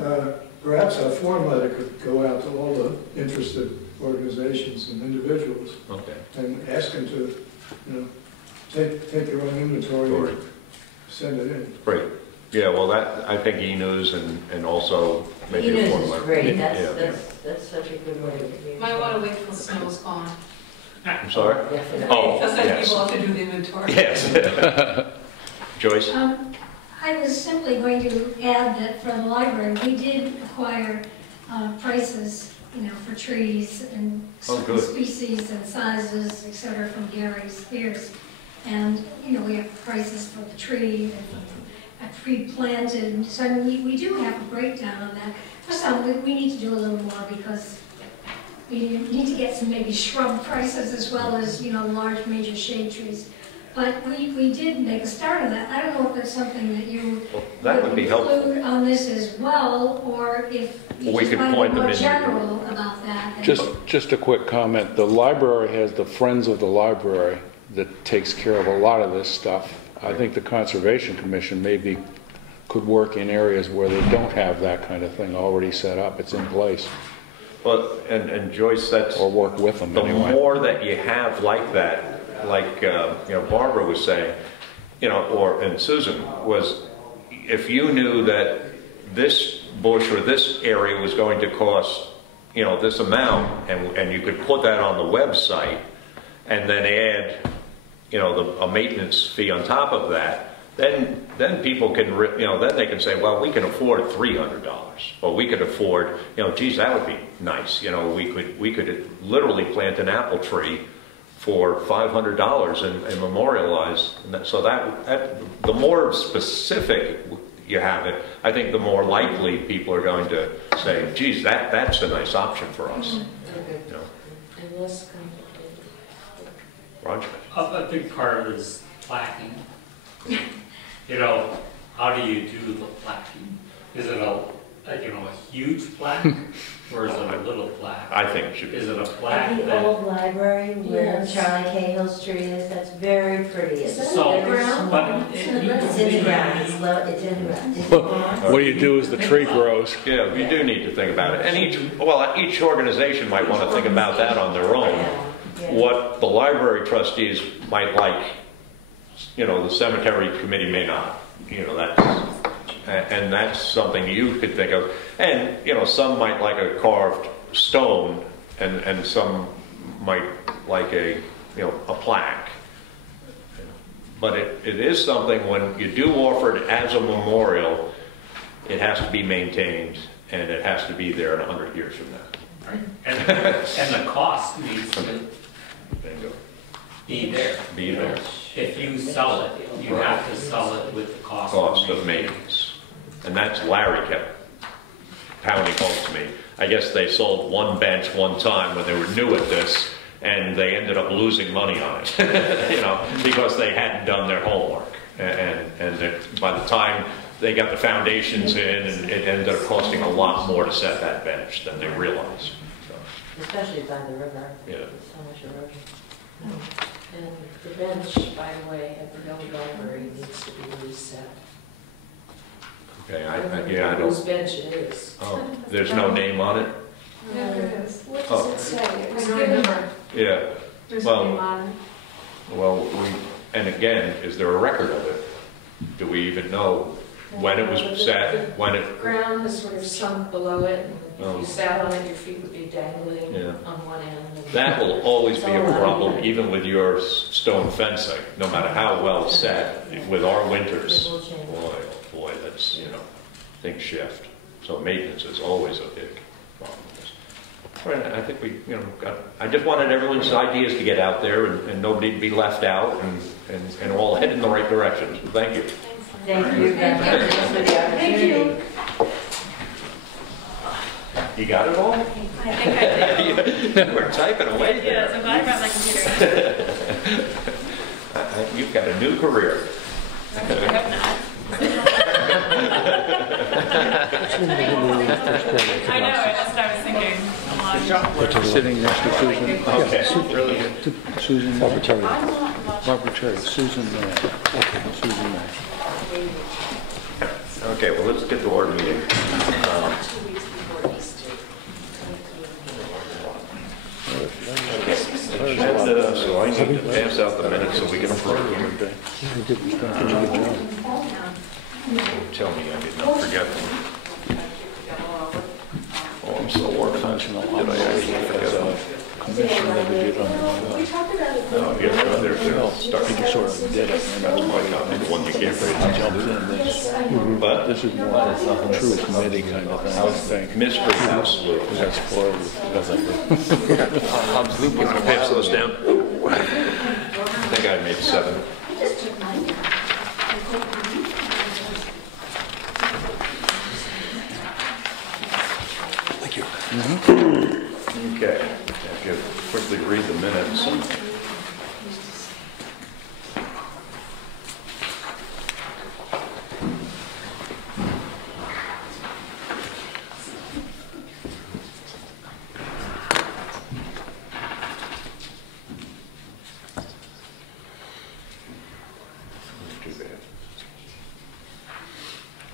Perhaps a form letter could go out to all the interested organizations and individuals Okay. and ask them to, take your own inventory and send it in. Great. Yeah, well, that, I think e-news and also maybe a E-news form is letter. great, Yeah. that's such a good way to communicate. Might want to wait till the snow's gone. I'm sorry? Definitely. Oh, Because then yes. people have to do the inventory. Yes. Joyce? I was simply going to add that for the library, we did acquire prices, for trees and Oh, good. species and sizes, et cetera, from Gary Spears. And, we have prices for the tree and pre-planted, so we do have a breakdown on that. For some, we need to do a little more because we need to get some maybe shrub prices as well as, large major shade trees. But we did make a start on that. I don't know if it's something that you That would be helpful. include on this as well, or if you We just could want to point be them more in. general about that. Just a quick comment. The library has the Friends of the Library that takes care of a lot of this stuff. I think the Conservation Commission maybe could work in areas where they don't have that kind of thing already set up. It's in place. Well, and Joyce, that's, Or work with them the anyway. more that you have like that, like, Barbara was saying, and Susan, was if you knew that this bush or this area was going to cost, this amount, and you could put that on the website and then add, a maintenance fee on top of that, then people can, then they can say, well, we can afford $300, or we could afford, geez, that would be nice. We could literally plant an apple tree for $500 and memorialize. So that the more specific you have it, I think the more likely people are going to say, geez, that's a nice option for us. And less complicated. Roger? A big part is plaquing. How do you do the plaquing? Is it a huge plaque, or is it a little plaque? I think it should be. Is it a plaque At the that, old library where Yes. Charlie Cahill's tree is, that's very pretty. It's Is that So, in the ground? but It's in the ground. It's in the ground, it's low, it's in the ground. It's in the ground. What you do is the tree grows. Yeah, you do need to think about it. And each organization might want to think about that on their own. Yeah. What the library trustees might like, the cemetery committee may not. And that's something you could think of. And, some might like a carved stone, and some might like a plaque. But it is something, when you do offer it as a memorial, it has to be maintained, and it has to be there in 100 years from now. right? And the cost needs to Bingo. be there. Be there. If you sell it, you have to sell it with the cost. Cost of maintenance. And that's Larry kept pounding home to me. I guess they sold one bench one time when they were new at this, and they ended up losing money on it, because they hadn't done their homework. And by the time they got the foundations in, and it ended up costing a lot more to set that bench than they realized. So, Especially by the river. Yeah. There's so much erosion. And the bench, by the way, at the old library needs to be reset. okay, I Whose don't. bench it is. Oh, there's no name on it. What Oh. does it say? It was I don't given. remember. Yeah. There's Well- a name on it. Well, and again, is there a record of it? Do we even know when it was set, when it? The ground has sort of sunk below it, and if Oh. you sat on it, your feet would be dangling Yeah. on one end. and- That will always be a It's all problem, right. even with your stone fencing, no matter how well set. With our winters, It will change. boy, that's, things shift. So maintenance is always a big problem. Right, I think we, I just wanted everyone's ideas to get out there and nobody to be left out and all head in the right direction. So thank you. Thank you very much for the opportunity. You got it all? I think I did. You were typing away there. Yes, I'm glad I brought my computer. You've got a new career. I hope not. I know, that's what I was thinking. A lot. Sitting next to Susan. Okay, really good. Susan. Barbara Terry. Barbara Terry. Susan. Susan. Okay, well, let's get to our meeting. 2 weeks before Easter. And, so I need to pass out the minutes so we can approve them. Tell me I did not forget them. Oh, I'm so organized. Did I actually forget them? Commission that we did on the We talked about it. No, yes, they're starting. He just sort of did it, and That's my copy, the one you gave me. I jumped in this. But This is more of a true committee kind of thing. Mr. House Loop. That's for, Hobbs Loop was Pass those down. I think I made 7. I just took mine down. Thank you. Okay, if you quickly read the minutes.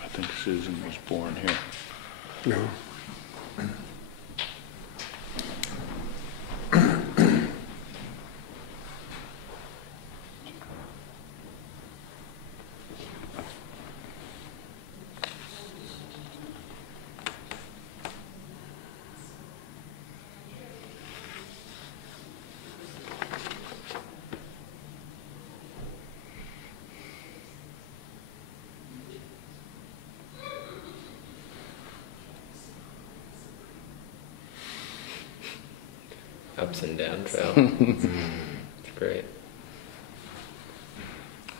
I think Susan was born here. No. ups and down trail. It's great.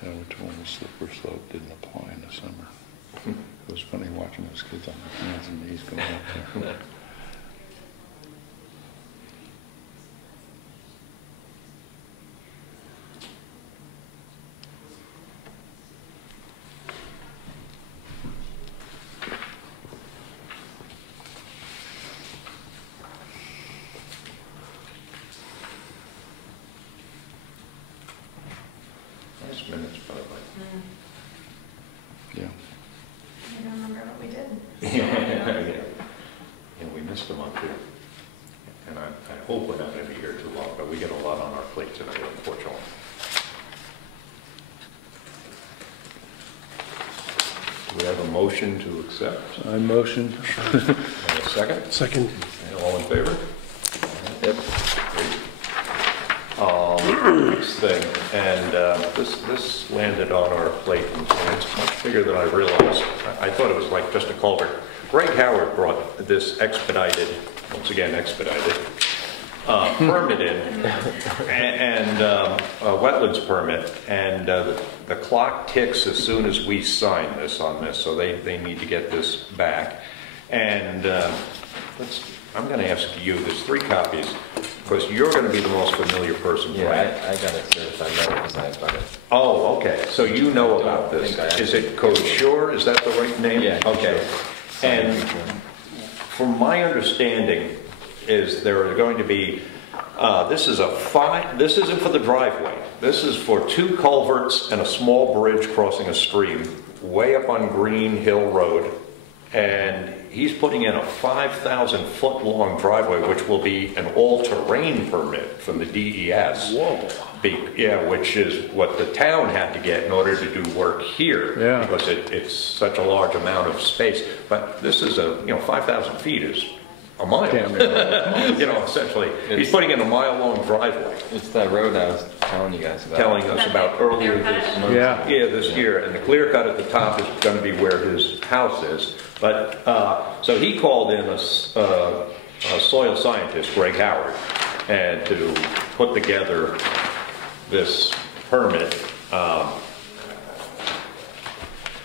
Yeah, we told them the slippery slope didn't apply in the summer. It was funny watching those kids on their hands and knees going up there. Nice minutes, by the way. Yeah. I don't remember what we did. Yeah, we missed a month here. And I hope we're not going to be here too long, but we get a lot on our plate tonight, unfortunately. Do we have a motion to accept? I motion. And a second? Second. And all in favor? Yep. Next thing, and this landed on our plate, and it's much bigger than I realized. I thought it was like just a culvert. Greg Howard brought this expedited, once again expedited, permit in, and a wetlands permit, and the clock ticks as soon as we sign this on this, so they need to get this back. And I'm going to ask you, there's 3 copies, because you're going to be the most familiar person. Yeah, right? I got it certified letter because I bought it. Oh, okay, so you know about this. Is it Code Sure, is that the right name? Yeah, Okay. Sure. And from my understanding is there are going to be, this isn't for the driveway. This is for 2 culverts and a small bridge crossing a stream way up on Green Hill Road. And he's putting in a 5,000-foot-long driveway, which will be an all-terrain permit from the DES. Whoa. Yeah, which is what the town had to get in order to do work here. Yeah. Because it's such a large amount of space. But this is 5,000 feet is a mile. Damn near. Essentially. He's putting in a mile-long driveway. It's that road I was telling you guys about. Telling us about earlier this month. Yeah. Yeah, this year. And the clear cut at the top is going to be where his house is. But, so he called in soil scientist, Greg Howard, and to put together this permit.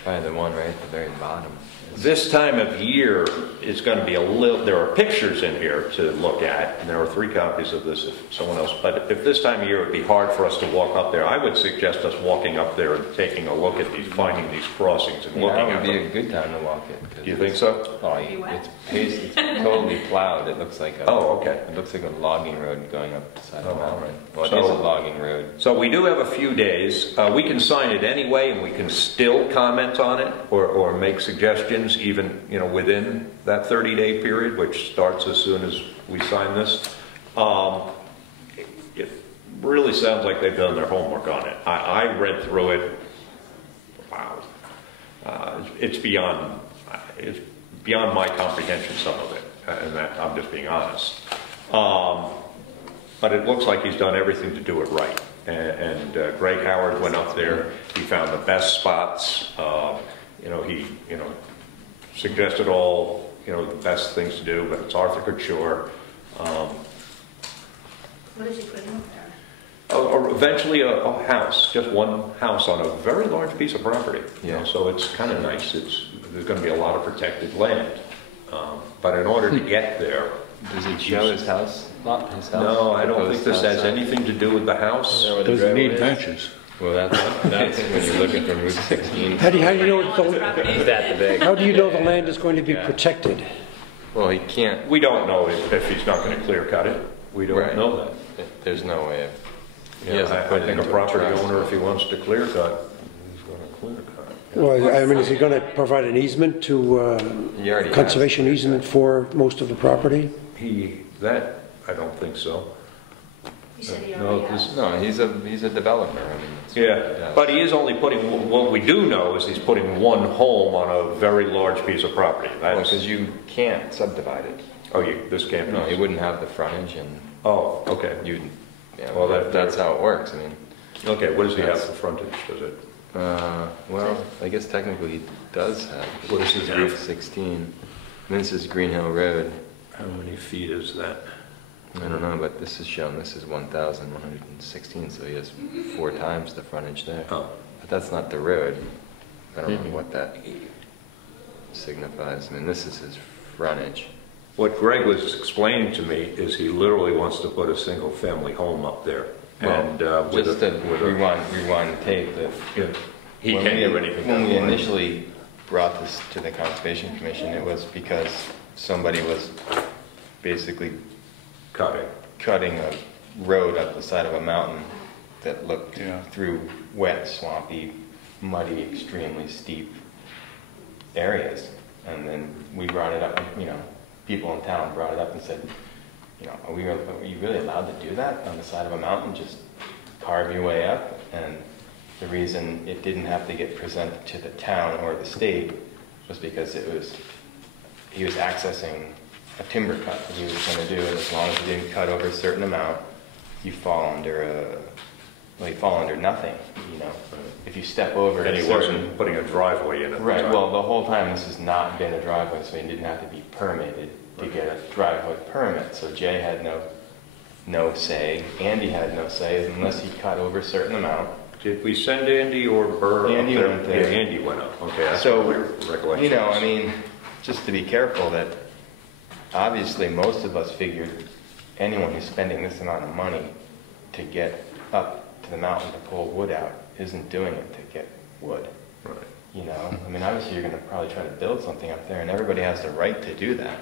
Probably the one right at the very bottom. This time of year is going to be a little, there are pictures in here to look at, and there are 3 copies of this if someone else, but if this time of year it would be hard for us to walk up there, I would suggest us walking up there and taking a look at these, finding these crossings and looking at them. That would be a good time to walk it. Do you think so? Oh, it's paved, it's totally plowed. It looks like a, it looks like a logging road going up the side of the mountain. Well, it is a logging road. So we do have a few days. We can sign it anyway, and we can still comment on it or make suggestions, even within that 30-day period, which starts as soon as we sign this. It really sounds like they've done their homework on it. I read through it. Wow, it's beyond my comprehension, some of it, and that I'm just being honest. But it looks like he's done everything to do it right. And Greg Howard went up there. He found the best spots. He suggested all the best things to do. But it's Arthur Couture. What did you put in there? Eventually a house, just one house on a very large piece of property. So it's kind of nice. There's going to be a lot of protected land. But in order to get there, does he show his house? No, I don't think this has anything to do with the house. Does it need benches? Well, that's when you're looking from Route 16. How do you know How do you know the land is going to be protected? Well, he can't. We don't know if he's not going to clear cut it. We don't know that. There's no way of. I think a property owner, if he wants to clear cut, he's going to clear cut. Well, I mean, is he going to provide an easement to conservation easement for most of the property? I don't think so. You said he already has. No, he's a developer. I mean, but he is only putting. What we do know is he's putting one home on a very large piece of property. Because you can't subdivide it. Oh, this can't. No, he wouldn't have the frontage and. Oh, okay. Well, that's how it works. I mean. Okay, what does he have for frontage? Does it? Well, I guess technically he does have. What is his Route 16? And this is Green Hill Road. How many feet is that? I don't know, but this is shown. This is 1,116, so he has 4 times the frontage there. Oh. But that's not the road. I don't know what that signifies. I mean, this is his frontage. What Greg was explaining to me is he literally wants to put a single-family home up there. And just to rewind the tape, that he can't do anything. When we initially brought this to the Conservation Commission, it was because somebody was basically cutting a road up the side of a mountain that looked through wet, swampy, muddy, extremely steep areas. And then we brought it up, people in town brought it up and said, are you really allowed to do that on the side of a mountain? Just carve your way up? And the reason it didn't have to get presented to the town or the state was because he was accessing a timber cut that he was going to do, and as long as you didn't cut over a certain amount, you fall under nothing, If you step over and he wasn't putting a driveway in it. Right, well, the whole time this has not been a driveway, so he didn't have to be permitted to get a driveway permit. So Jay had no say, Andy had no say, unless he cut over a certain amount. Did we send Andy or Burr Andy up there? went there. Yeah, Andy went up. Okay, that's so, my recollection. I mean, just to be careful that obviously most of us figured anyone who's spending this amount of money to get up to the mountain to pull wood out isn't doing it to get wood. Right. I mean, obviously you're going to probably try to build something up there, and everybody has the right to do that.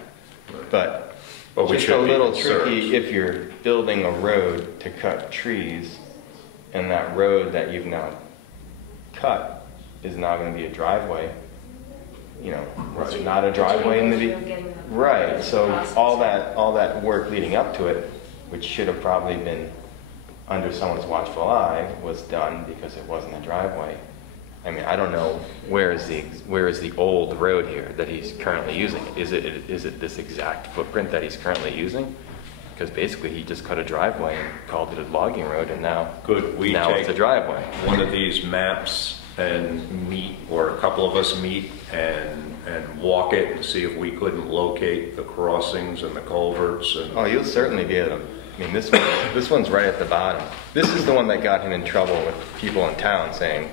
Right. But we just should a little be tricky if you're building a road to cut trees, and that road that you've now cut is now going to be a driveway. It's not a driveway in the right. So all that work leading up to it, which should have probably been under someone's watchful eye, was done because it wasn't a driveway. I mean, I don't know where is the old road here that he's currently using. Is it this exact footprint that he's currently using? Because basically he just cut a driveway and called it a logging road, and now Could we now take it's a driveway. one of these maps and meet, or a couple of us meet and walk it and see if we couldn't locate the crossings and the culverts and... Oh, you'll certainly be able to. I mean, this one's right at the bottom. This is the one that got him in trouble with people in town saying,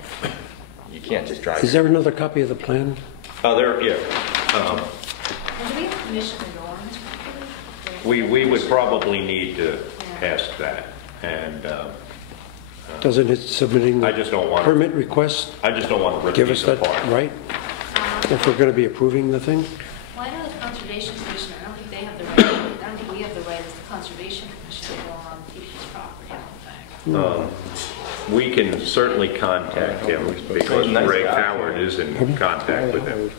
you can't just drive. Is there another copy of the plan? There, yeah. Do we have permission to go on this property? We would probably need to ask that, and Doesn't it submitting I just don't want the permit request I just don't want to rip give these us that apart. right? If we're going to be approving the thing? Well, I know the Conservation Commission, I don't think they have the right, I don't think we have the right as the Conservation Commission to go on people's property, I don't think. We can certainly contact him because Greg Howard is in contact with him.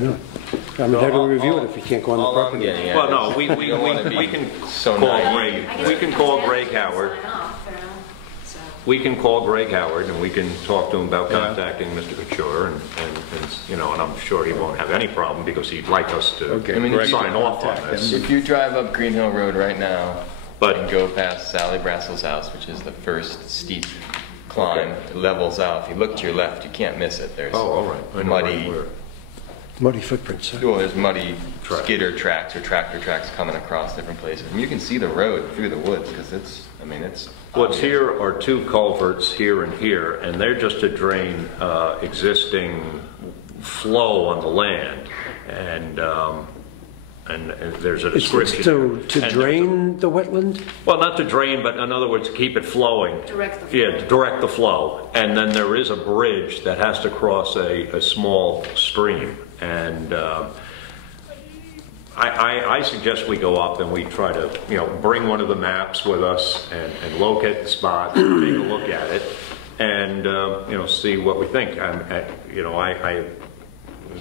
No. I mean, how do we review it if you can't go on the All I'm property? getting at Well, no, is we you don't wanna be can so call naive. Greg. We can call Greg Howard. Sign off, you know, so. We can call Greg Howard and we can talk to him about contacting Mr. Couture and, you know, and I'm sure he won't have any problem because he'd like us to I mean, sign off on this. If you drive up Green Hill Road right now But- and go past Sally Brassel's house, which is the first steep climb, it levels out. If you look to your left, you can't miss it. There's Oh, all right. I know muddy, right where. Muddy footprints. Huh? well, there's muddy Track. skidder tracks or tractor tracks coming across different places. And you can see the road through the woods because it's, I mean, it's What's obvious. here are two culverts here and here, and they're just to drain existing flow on the land. And there's a It's description. to And there's drain the wetland? Well, not to drain, but in other words, to keep it flowing. Direct the flow. Yeah, to direct the flow. And then there is a bridge that has to cross a small stream. And I suggest we go up and we try to, you know, bring one of the maps with us and locate the spot, take a look at it, and, you know, see what we think. You know,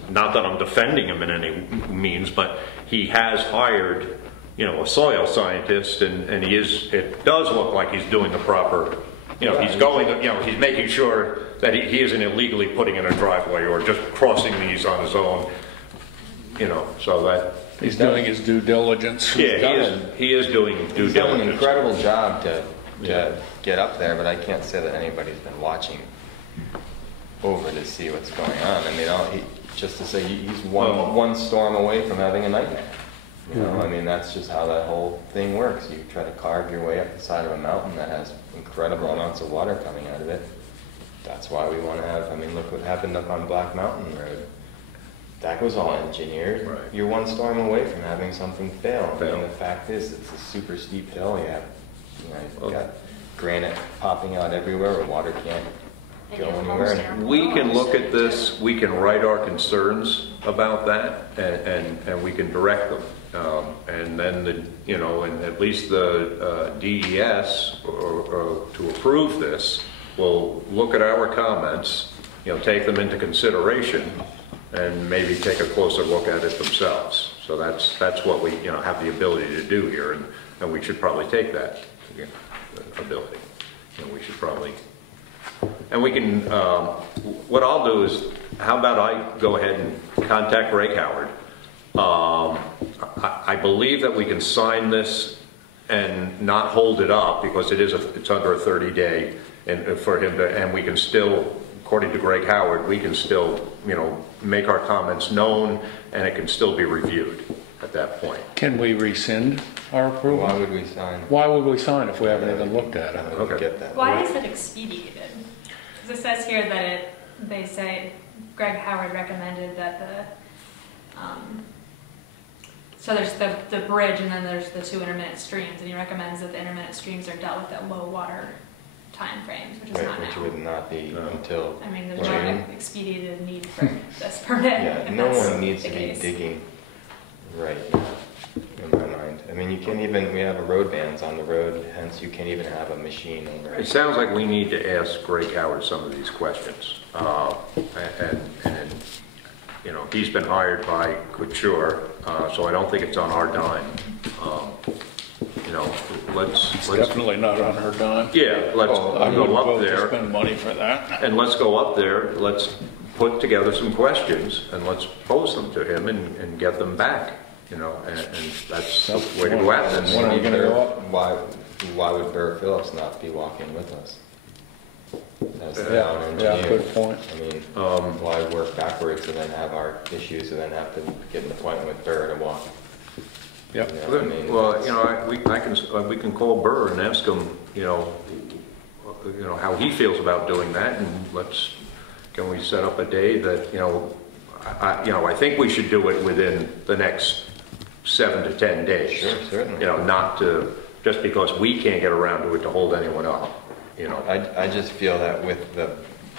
not that I'm defending him in any means, but he has hired, you know, a soil scientist, and it does look like he's doing the proper, you know, he's going, you know, he's making sure that he isn't illegally putting in a driveway or just crossing these on his own, you know, so that. He's doing his due diligence. Yeah, he is doing due He's done an diligence. incredible job to get up there, but I can't say that anybody's been watching over to see what's going on. I mean, just to say he's one storm away from having a nightmare. You know, I mean, that's just how that whole thing works. You try to carve your way up the side of a mountain that has incredible amounts of water coming out of it. That's why we want to have, I mean, look what happened up on Black Mountain Road. That was all engineered. Right. You're one storm away from having something fail. Fail. And the fact is, it's a super steep hill. You've got granite popping out everywhere where water can't And go you have anywhere. homes down We below can look also, at this, we can write our concerns about that, and we can direct them. And then, you know, and at least the DES, or to approve this, will look at our comments, you know, take them into consideration, and maybe take a closer look at it themselves. So that's what we, you know, have the ability to do here, and we should probably take that ability. You know, we should probably. And we can, what I'll do is, how about I go ahead and contact Greg Howard. I believe that we can sign this and not hold it up because it's under a 30-day, and for him to, and we can still, according to Greg Howard, we can still, you know, make our comments known, and it can still be reviewed at that point. Can we rescind our approval? Why would we sign? Why would we sign if we haven't even looked at I it? don't get that. Why is it expedited? Because it says here that they say Greg Howard recommended that so there's the bridge and then there's the two intermittent streams, and he recommends that the intermittent streams are dealt with at low water time frames, which is not Which now. would not be until I mean, there's June. no expedited need for this permit. Yeah, if no that's one needs the to be case. digging right now, in my mind. I mean, you can't even, we have a road bans on the road, hence you can't even have a machine over It it. sounds like we need to ask Greg Howard some of these questions. And you know, he's been hired by Couture, so I don't think it's on our dime. You know, let's Definitely not on her dime. yeah, let's I go wouldn't up vote to there spend money for that. and let's go up there. Let's put together some questions and let's pose them to him and get them back. You know, and that's the way to go at this. When are we gonna go up? Why would Burr Phillips not be walking with us? as the town engineer. Yeah, good point. I mean, why work backwards and then have our issues and then have to get an appointment with Burr to walk? Yep. You know what I mean? Well, you know, we can call Burr and ask him, you know, how he feels about doing that, and can we set up a day that, you know, I think we should do it within the next 7 to 10 days. Sure, certainly. You know, not to, just because we can't get around to it to hold anyone up, you know. I just feel that with the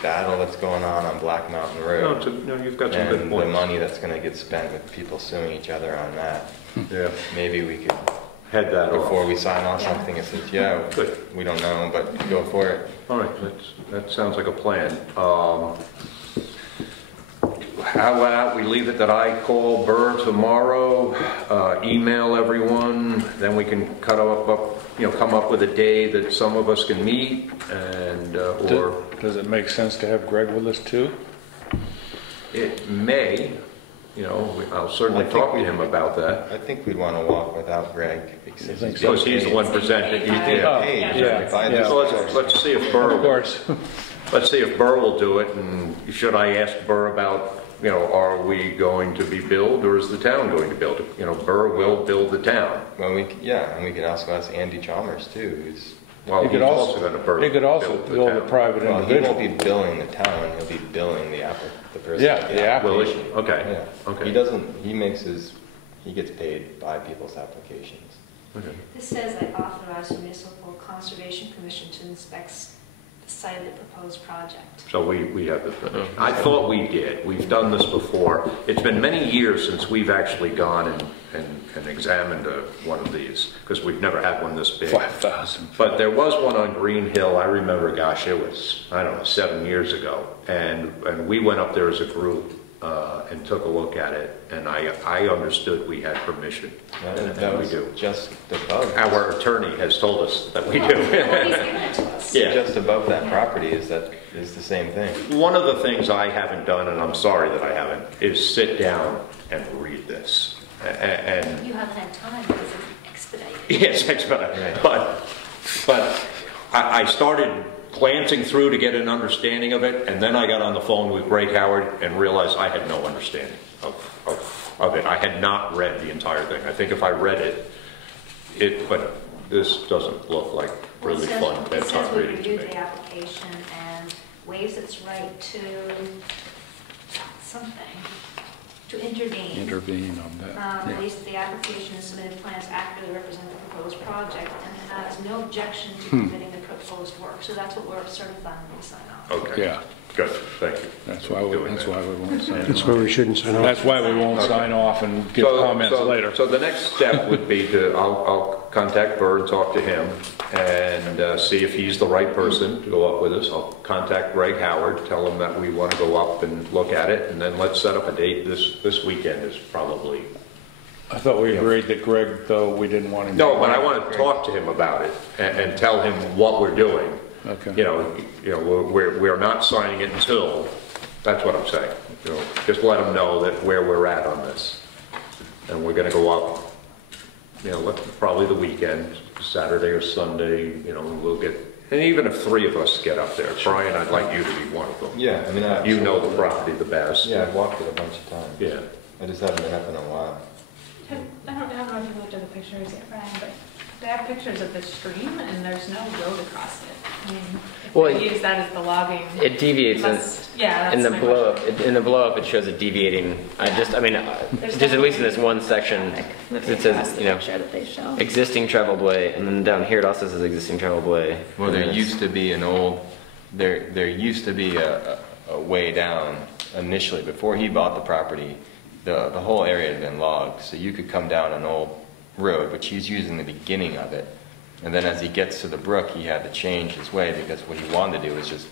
battle that's going on Black Mountain Road, No, you've got some good and points. the money that's going to get spent with people suing each other on that, Yeah, maybe we could, head that before off. we sign off something, it says, yeah, Good. we don't know, but go for it. All right, that sounds like a plan. How about we leave it that I call Burr tomorrow, email everyone, then we can come up with a day that some of us can meet, and or Does it make sense to have Greg with us too? it may, you know, I'll certainly I think talk to him about that. I think we'd want to walk without Greg because Because he's the one presenting. He's being paid. Yeah. By this So person. let's see if Burr. Of course. Let's see if Burr will do it, and should I ask Burr about, you know, are we going to be billed, or is the town going to build it? You know, Burr will build the town. Well, and we could also ask Andy Chalmers too, who's, Well, He could he's also- going to He could also build a town. private well, he individual. won't be billing the town, he'll be billing the person. Yeah, with the Will application. he? Okay. Yeah. Okay. He gets paid by people's applications. Okay. This says I authorize the Municipal Conservation Commission to inspect the site of the proposed project. So we have the, I thought we did. We've done this before. It's been many years since we've actually gone and examined one of these, because we've never had one this big. 5,000. But there was one on Green Hill, I remember, gosh, it was, I don't know, 7 years ago. And we went up there as a group and took a look at it, and I understood we had permission. That we was do. just above. Our attorney has told us that we do. Well, he's given it to us. Yeah. Just above that property is the same thing. One of the things I haven't done, and I'm sorry that I haven't, is sit down and read this. And You haven't had time because it's expedited. yes, expedite. But I started glancing through to get an understanding of it, and then I got on the phone with Greg Howard and realized I had no understanding of it. I had not read the entire thing. I think if I read it, but this doesn't look like really fun It bedtime says we reading to reviewed me. the application and waives its right to something, to intervene. Intervene on that. Yeah. Believes that the application and submitted plans accurately represent the proposed project and has no objection to committing the proposed work. So that's what we're certifying when we sign off. Okay. Yeah. Good, thank you. That's why we won't sign That's off. why we shouldn't sign off. That's why we won't sign off and give comments later. So the next step would be I'll contact Burr and talk to him and see if he's the right person to go up with us. I'll contact Greg Howard, tell him that we want to go up and look at it, and then let's set up a date. This weekend is probably. I thought we agreed that Greg, though, we didn't want him. No, but I want to talk to him about it and tell him what we're doing. Okay. You know, we're not signing it until, that's what I'm saying. You know, just let him know that where we're at on this. And we're gonna go up, you know, probably the weekend, Saturday or Sunday, you know, we'll get, and even if 3 of us get up there, Brian, I'd like you to be one of them. Yeah, I mean, You know the property the best. Yeah, I've walked it a bunch of times. Yeah. I just haven't been up in a while. I don't know if you looked at the pictures yet, Brian, but they have pictures of the stream and there's no road across it. I mean, if Well, they use that as the logging. It deviates Yeah, in that's the my blow up. question. In the blow up, it shows it deviating. Just at least in this one section, it says existing traveled way, and then down here it also says existing traveled way. Well, there And used to be there used to be a way down initially, before he bought the property, the whole area had been logged, so you could come down an old road, which he's using the beginning of it, and then as he gets to the brook, he had to change his way, because what he wanted to do was just,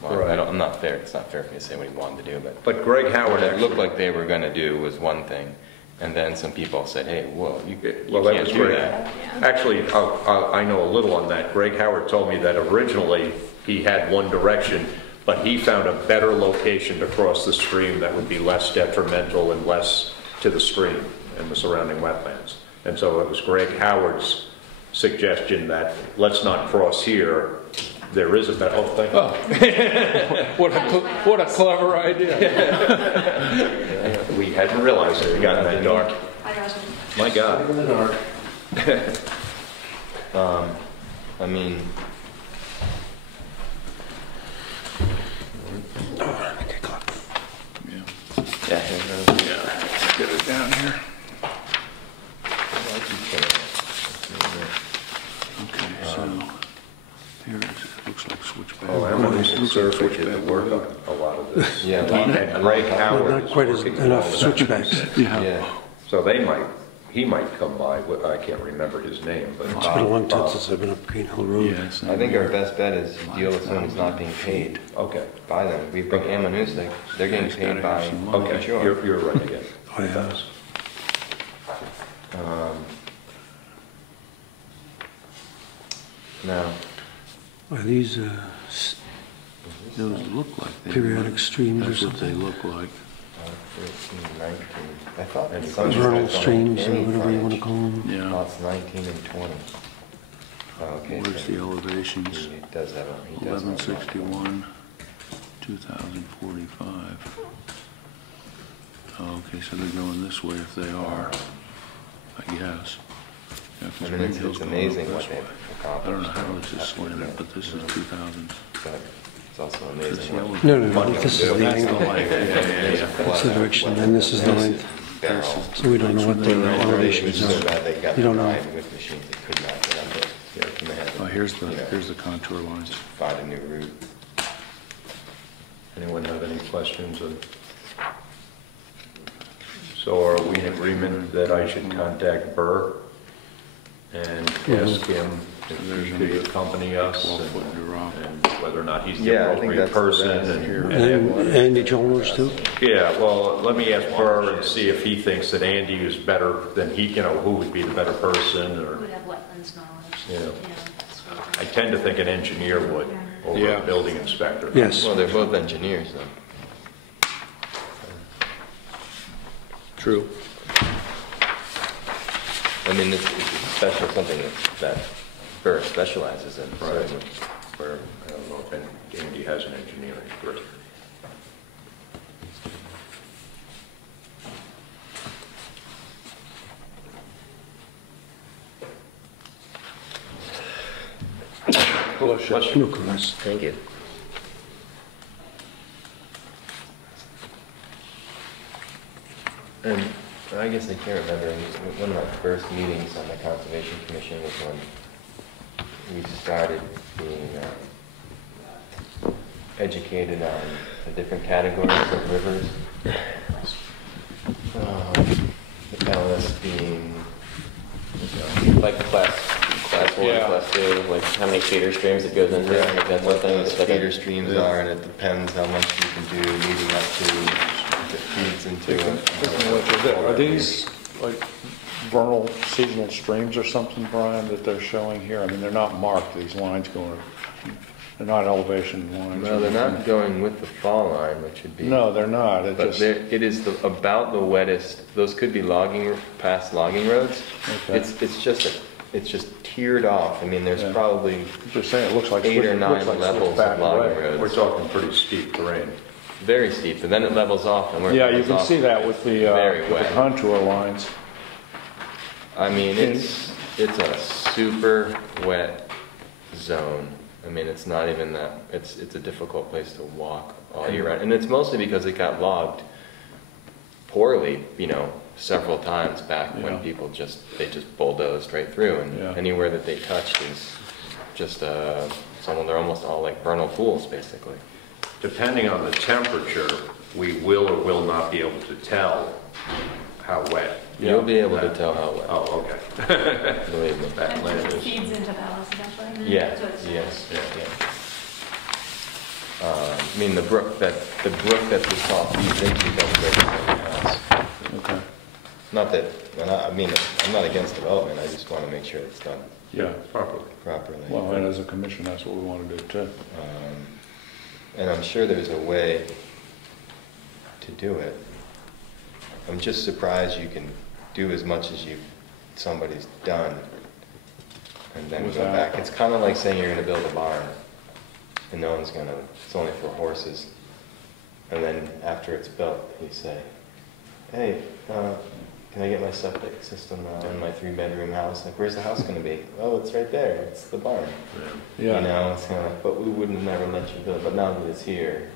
well, Right. it's not fair for me to say what he wanted to do, But Greg Howard what it looked actually, like they were gonna do was one thing, and then some people said, hey, whoa, you well, that can't was do great. that. Actually, I know a little on that. Greg Howard told me that originally he had one direction, but he found a better location to cross the stream that would be less detrimental and less to the stream and the surrounding wetlands. And so it was Greg Howard's suggestion that let's not cross here, There is a better, oh, thank you. What a clever idea. We hadn't realized it, we got in that dark. I got you. My God. In the dark. I mean, Yeah, get it down here. Okay, so here it is. It looks like switchback. Oh, Emily Surface did work on a lot of this. yeah, And Greg Howard. Not quite as enough switchbacks. yeah. So he might come by, I can't remember his name, but. It's been a long time since I've been up Green Hill Road. Yes. I think our best bet is deal with someone who's not being paid Okay, by them. We bring Amanuense, they're getting paid by okay, Shore. you're right again. Oh, yeah. Now, Are these Those look like they. periodic streams or That's what they something? look like. 13, 19. I thought that some Vernal stuff streams, or on any whatever you want to frontage. call them. Yeah. Oh, it's 19 and 20. Oh, okay. Where's so the elevations? He does have a, he does have a- 1161, 2045. Oh, okay, so they're going this way if they are, I guess. Yeah, 'cause I mean, Green Hill's it's going amazing up what this way. they've I don't know accomplished. how this is slanted, but this is 2000. But it's also This amazing what. yellow- No, this is the That's angle. the light, yeah. That's the direction, and this is the length. So we don't know what the elevations So are. bad they got You don't know. drive with machines that could not get under. And they had to, Oh, here's you know, the contour lines. find a new route. Anyone have any questions? So are we in agreement that I should contact Burr and ask him if he could accompany us 12-foot drop. and whether or not he's the Yeah, I think appropriate that's the person? best. And Andy Chalmers too? Yeah, well, let me ask Burr and see if he thinks that Andy is better than he, who would be the better person, or, Would have wetlands knowledge. Yeah. That's what- I tend to think an engineer would, over Yeah. a building inspector. Yes. Well, they're both engineers though. True. I mean, it's special, something that Burr specializes in. Right. certainly. Where, I don't know if Andy has an engineering degree. No comments. Thank you. And I guess I can't remember, one of my first meetings on the Conservation Commission was when we started being educated on the different categories of rivers. The LS being, Like class 1, Yeah. class 2, like how many feeder streams it goes into, like that sort of thing. what It's the like a- feeder streams are, and it depends how much you can do leading up to, if it feeds into it. Are these like vernal seasonal streams or something, Brian, that they're showing here? I mean, they're not marked, these lines going, they're not elevation lines. No, they're not going with the fall line, which would be. No, they're not, it But just, it is about the wettest, those could be past logging roads. Okay. It's just tiered off. I mean, there's Yeah. probably just saying, it looks like. 8 or 9 looks like levels switchback of logging way. We're roads. talking pretty steep terrain. Very steep, and then it levels off. And where it Yeah, you levels can off, see that with the very wet. contour lines. I mean, it's a super wet zone. I mean, it's not even that, it's a difficult place to walk all year round. And it's mostly because it got logged poorly, several times back when Yeah. people they just bulldozed right through. And Yeah. anywhere that they touched is just, they're almost all like vernal pools, basically. Depending on the temperature, we will or will not be able to tell how wet. You'll be able to tell how wet. Oh, okay. Believe me. That land It is. feeds into the house eventually. Yeah, So it's- yes, yeah. I mean, the brook that this all feeds into doesn't go to the house. Okay. Not that, I'm not against development, I just want to make sure it's done Yeah, Properly. properly. well, and as a commission, that's what we want to do too. And I'm sure there's a way to do it. I'm just surprised you can do as much as somebody's done and then go Without- back. It's kind of like saying you're going to build a barn and no one's gonna, it's only for horses. And then after it's built, you say, hey, can I get my septic system in my 3-bedroom house? Like, where's the house gonna be? Oh, it's right there, it's the barn. Yeah. You know, it's kind of like, but we wouldn't never let you build, but now that it's here,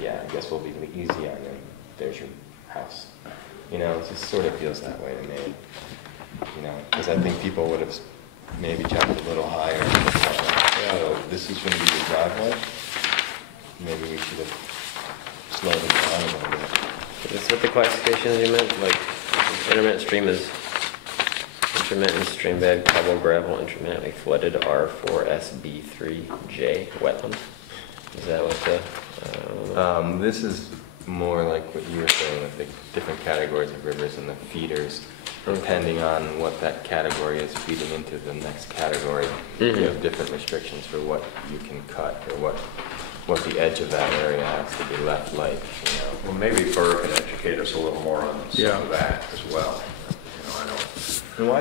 yeah, I guess we'll be easy on you. There's your house. You know, it just sort of feels that way to me. You know, because I think people would have maybe jumped a little higher. So this is going to be your driveway. Maybe we should have slowed it down a little bit. Is this what the classification is you meant? Like, intermittent stream is intermittent stream bed, cobble gravel, intermittently flooded R4SB3J wetland? Is that what the... This is more like what you were saying with the different categories of rivers and the feeders. Depending on what that category is feeding into the next category, you have different restrictions for what you can cut or what the edge of that area has to be left like, you know. Well, maybe Burr can educate us a little more on some of that as well. You know, I know.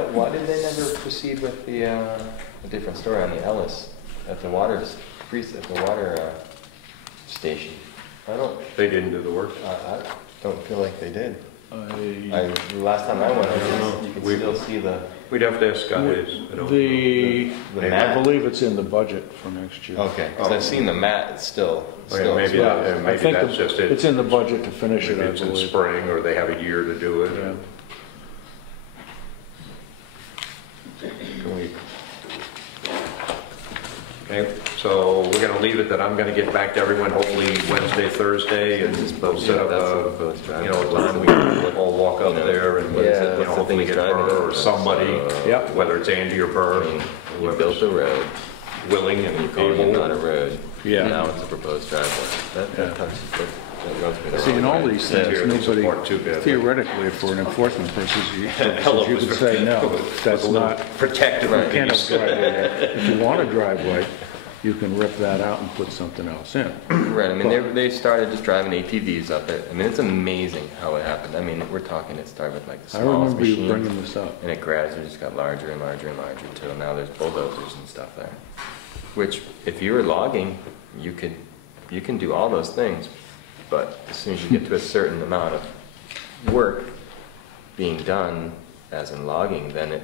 And why did they never proceed with the a different story on the Ellis at the water station? They didn't do the work. I don't feel like they did. Last time I went, you could still see the. We'd have to ask guys. I believe it's in the budget for next year. Okay, because I've seen the mat. It's still. Maybe that's just it. It's in the budget to finish it. It's in spring, or they have a year to do it. Yeah. Okay, so we're going to leave it that I'm going to get back to everyone hopefully Wednesday, Thursday, and we'll set up a time we can all walk up there and hopefully get Burr or somebody, whether it's Andy or Burr. You built the road, willing and you call it not a road. Yeah. Now it's a proposed driveway. That touches the. See, in all these things, nobody, theoretically, for an enforcement purposes, you could say, no, that's not protected. You can't have a driveway. If you want a driveway, you can rip that out and put something else in. Right, I mean, they started just driving ATVs up it. I mean, it's amazing how it happened. I mean, we're talking, it started with like the smallest machines. I remember you bringing this up. And it gradually just got larger and larger and larger until now there's bulldozers and stuff there. Which, if you were logging, you can do all those things. But as soon as you get to a certain amount of work being done, as in logging, then it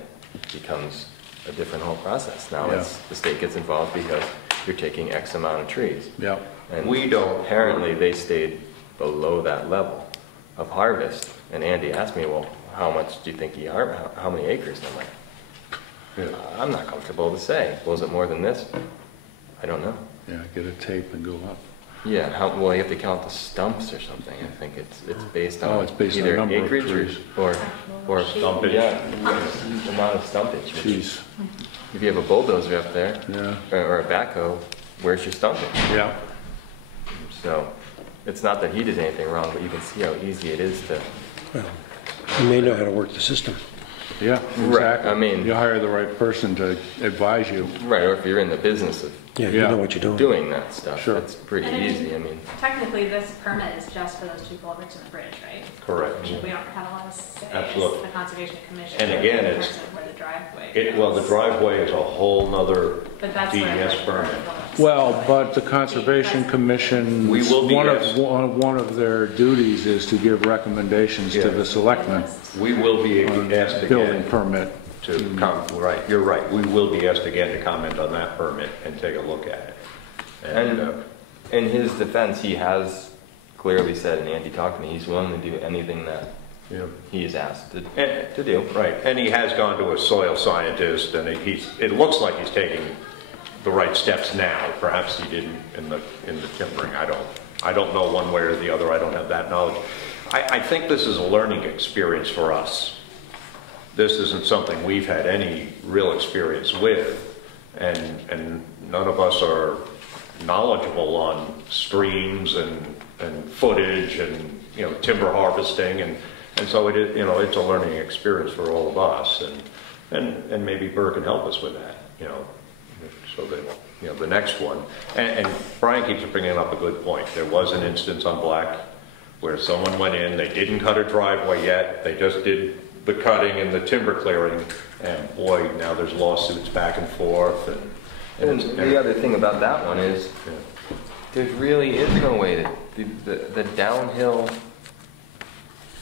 becomes a different whole process. Now the state gets involved because you're taking X amount of trees. Yeah. And apparently they stayed below that level of harvest. And Andy asked me, well, how much do you think you are? How many acres? And I'm like, I'm not comfortable to say. Was it more than this? I don't know. Yeah, get a tape and go up. Yeah, well, you have to count the stumps or something. I think it's based on either on acreage or stumpage. Yeah, the amount of stumpage. Jeez. If you have a bulldozer up there, or a backhoe, where's your stumpage? Yeah. So, it's not that he did anything wrong, but you can see how easy it is to. Well, he may know how to work the system. Yeah, exactly. Right. I mean, you hire the right person to advise you. Right, or if you're in the business of you know what you're doing. Doing that stuff, sure. It's pretty easy. I mean, technically, this permit is just for those two culverts and the bridge, right? Correct. We don't have a lot of say. Absolutely. It's the Conservation Commission. And again, in terms of where the driveway the driveway is a whole nother DES permit. Well, but the Conservation Commission, one of their duties is to give recommendations to the selectmen. We will be asked again. Building permit. Right, you're right. We will be asked again to comment on that permit and take a look at it. And in his defense, he has clearly said, and Andy talked to me, he's willing to do anything that he is asked to do. Right, and he has gone to a soil scientist, and it looks like he's taking the right steps now. Perhaps he didn't in the timbering. I don't know one way or the other. I don't have that knowledge. I think this is a learning experience for us. This isn't something we've had any real experience with, and none of us are knowledgeable on streams and footage and timber harvesting, and so it is, it's a learning experience for all of us, and maybe Burr can help us with that, so that the next one. And Brian keeps bringing up a good point. There was an instance on Black where someone went in, they didn't cut a driveway yet, they just did the cutting and the timber clearing, and boy, now there's lawsuits back and forth. And the other thing about that one is, There really is no way that the downhill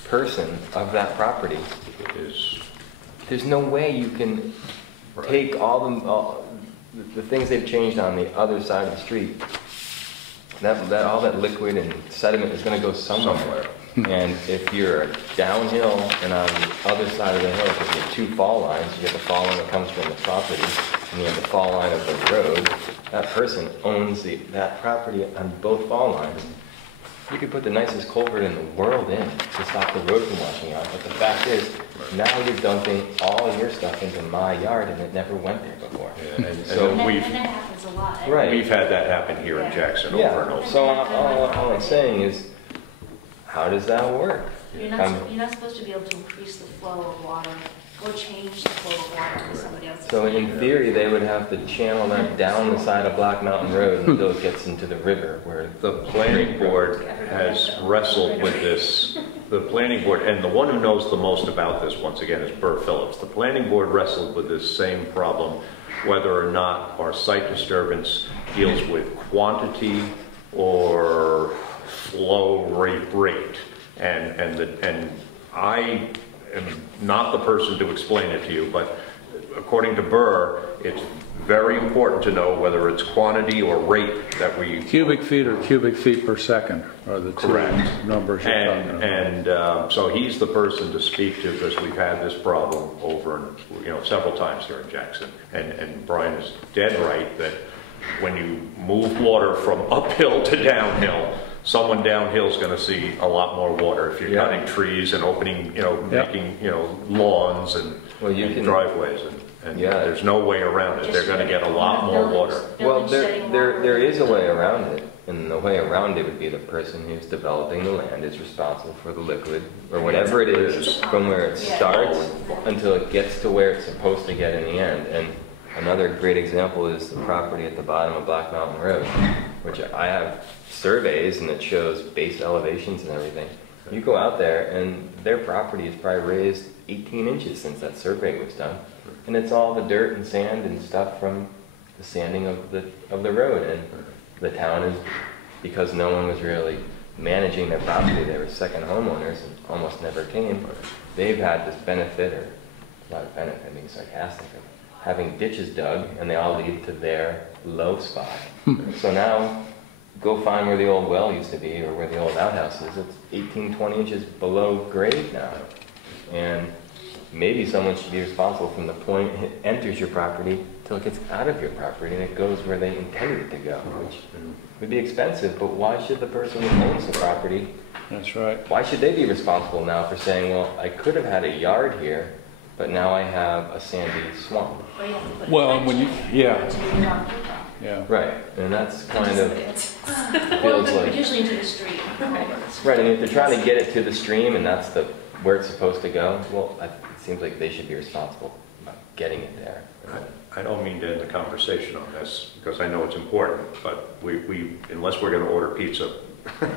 person of that property is, there's no way you can take all the things they've changed on the other side of the street. That all that liquid and sediment is going to go somewhere. And if you're downhill and on the other side of the hill, because you have two fall lines, you have the fall line that comes from the property, and you have the fall line of the road, that person owns that property on both fall lines. You could put the nicest culvert in the world in to stop the road from washing out, but the fact is, now you're dumping all your stuff into my yard and it never went there before. Yeah, and that happens a lot. Right. We've had that happen here in Jackson over and over. So all I'm saying is, how does that work? You're not supposed to be able to increase the flow of water or change the flow of water into somebody else's. So in theory, they would have to channel that down the side of Black Mountain Road until it gets into the river where the planning board has wrestled with this. The planning board, and the one who knows the most about this, once again, is Burr Phillips. The planning board wrestled with this same problem, whether or not our site disturbance deals with quantity or flow rate. And I am not the person to explain it to you, but according to Burr, it's very important to know whether it's quantity or rate that we... Cubic feet or cubic feet per second are the two numbers you're talking about. And so he's the person to speak to, because we've had this problem over, several times here in Jackson. And Brian is dead right that when you move water from uphill to downhill, someone downhill is going to see a lot more water if you're cutting trees and opening, making, lawns and driveways. And there's no way around it. They're going to get a lot more water. Well, there is a way around it. And the way around it would be the person who's developing the land is responsible for the liquid, or whatever it is, from where it starts until it gets to where it's supposed to get in the end. And another great example is the property at the bottom of Black Mountain Road, which I have surveys and it shows base elevations and everything. You go out there and their property is probably raised 18 inches since that survey was done. And it's all the dirt and sand and stuff from the sanding of the road. And the town is, because no one was really managing their property, they were second homeowners and almost never came. They've had this benefit, or not a benefit, being sarcastic, of having ditches dug, and they all lead to their low spot. So now, go find where the old well used to be, or where the old outhouse is. It's 18, 20 inches below grade now. And maybe someone should be responsible from the point it enters your property till it gets out of your property and it goes where they intended it to go, which would be expensive, but why should the person who owns the property, that's right, why should they be responsible now for saying, well, I could have had a yard here, but now I have a sandy swamp? Well, when you, right, and that's kind of feels like usually into the street. Right, and if they're trying to get it to the stream and that's where it's supposed to go, well, it seems like they should be responsible about getting it there. I don't mean to end the conversation on this, because I know it's important, but we unless we're going to order pizza, we've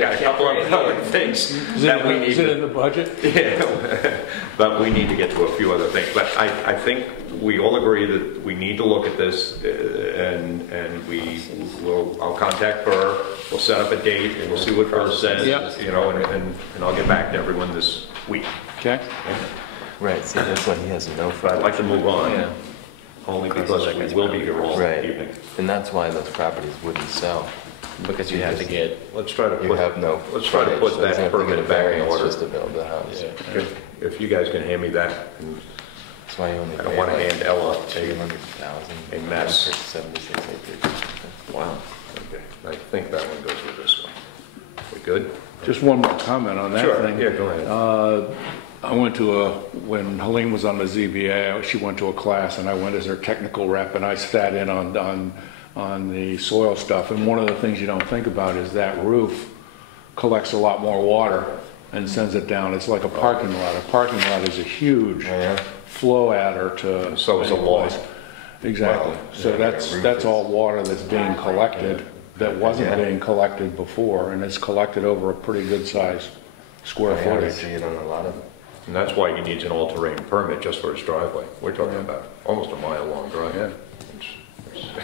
got a couple of other things that we need. Is it in the budget? Yeah, but we need to get to a few other things. But I think we all agree that we need to look at this, and I'll contact Burr. We'll set up a date, and we'll see what Burr says. And I'll get back to everyone this week. Okay. Right. See, that's why he has no. But I'd like to move on. Yeah. Only because we will be here all evening. And that's why those properties wouldn't sell. Because you have to get. Let's try to put that permit back in order. Just to build the house. Yeah. If you guys can hand me that. That's why you only. I don't want to hand Ella a mess. 76 acres. Wow. Okay. I think that one goes with this one. We good? Just one more comment on that thing. Yeah, go ahead. I went to when Helene was on the ZBA, she went to a class and I went as her technical rep and I sat in on the soil stuff. And one of the things you don't think about is that roof collects a lot more water and sends it down. It's like a parking lot. A parking lot is a huge flow adder to... So is a lawn. Exactly. Wow. So that's all water that's being collected that wasn't being collected before, and it's collected over a pretty good size square footage. I see it on a lot of... And that's why he needs an all-terrain permit just for his driveway. We're talking about almost a mile-long drive. Yeah.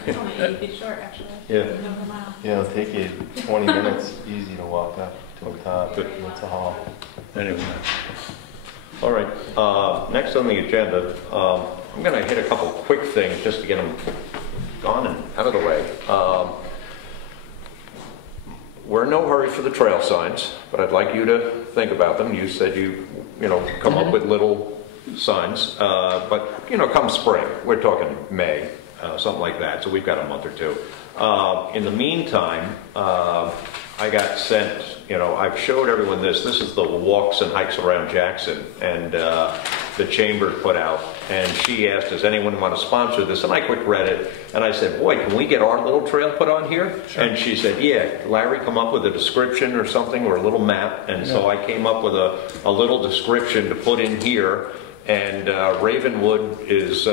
It's only 80 feet short, actually. Yeah. Another mile. Yeah, it'll take you 20 minutes, easy to walk up to the top. It's a haul. Anyway. All right, next on the agenda, I'm going to hit a couple quick things just to get them gone and out of the way. We're in no hurry for the trail signs, but I'd like you to think about them. You said you come up with little signs, but come spring, we're talking May, something like that, so we've got a month or two. In the meantime, I got sent, I've showed everyone this. This is the walks and hikes around Jackson, and the chamber put out. And she asked, does anyone want to sponsor this? And I quick read it, and I said, boy, can we get our little trail put on here? Sure. And she said, yeah, Larry, come up with a description or something, or a little map. And so I came up with a little description to put in here. And Ravenwood is,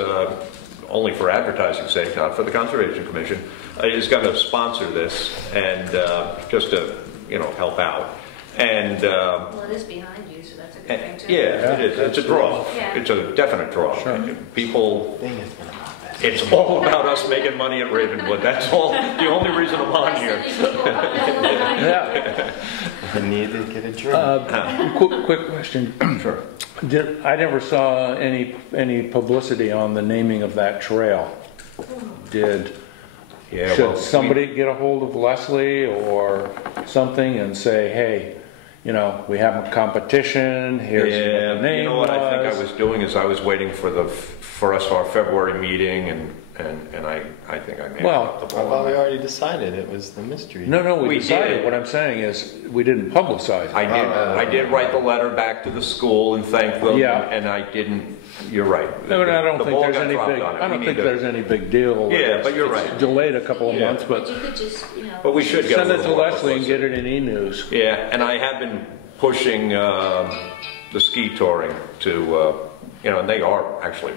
only for advertising sake, not for the Conservation Commission, is going to sponsor this, and just to help out. And well, it is behind you, so that's a good thing too. Yeah, it is. It's a draw. Yeah. It's a definite draw. Sure. People. It's all about us making money at Ravenwood. That's all. The only reason I'm on here. Yeah. I need to get a drink. Quick question. Sure. I never saw any publicity on the naming of that trail. Should somebody get a hold of Leslie or something and say, hey, we have a competition, here's what the name you know what was. I think I was doing is I was waiting for our February meeting, and I think I made up the ball. Well, we already decided it was the mystery. No, we decided. Did. What I'm saying is we didn't publicize it. I did write the letter back to the school and thank them, and I didn't. You're right. No, I don't think there's any big. I don't think there's any big deal. Yeah, but you're right. It's delayed a couple of months, but You could just, but we should get send a it to little more Leslie and publicity. get it in e-news. Yeah, and I have been pushing the ski touring to, and they are actually,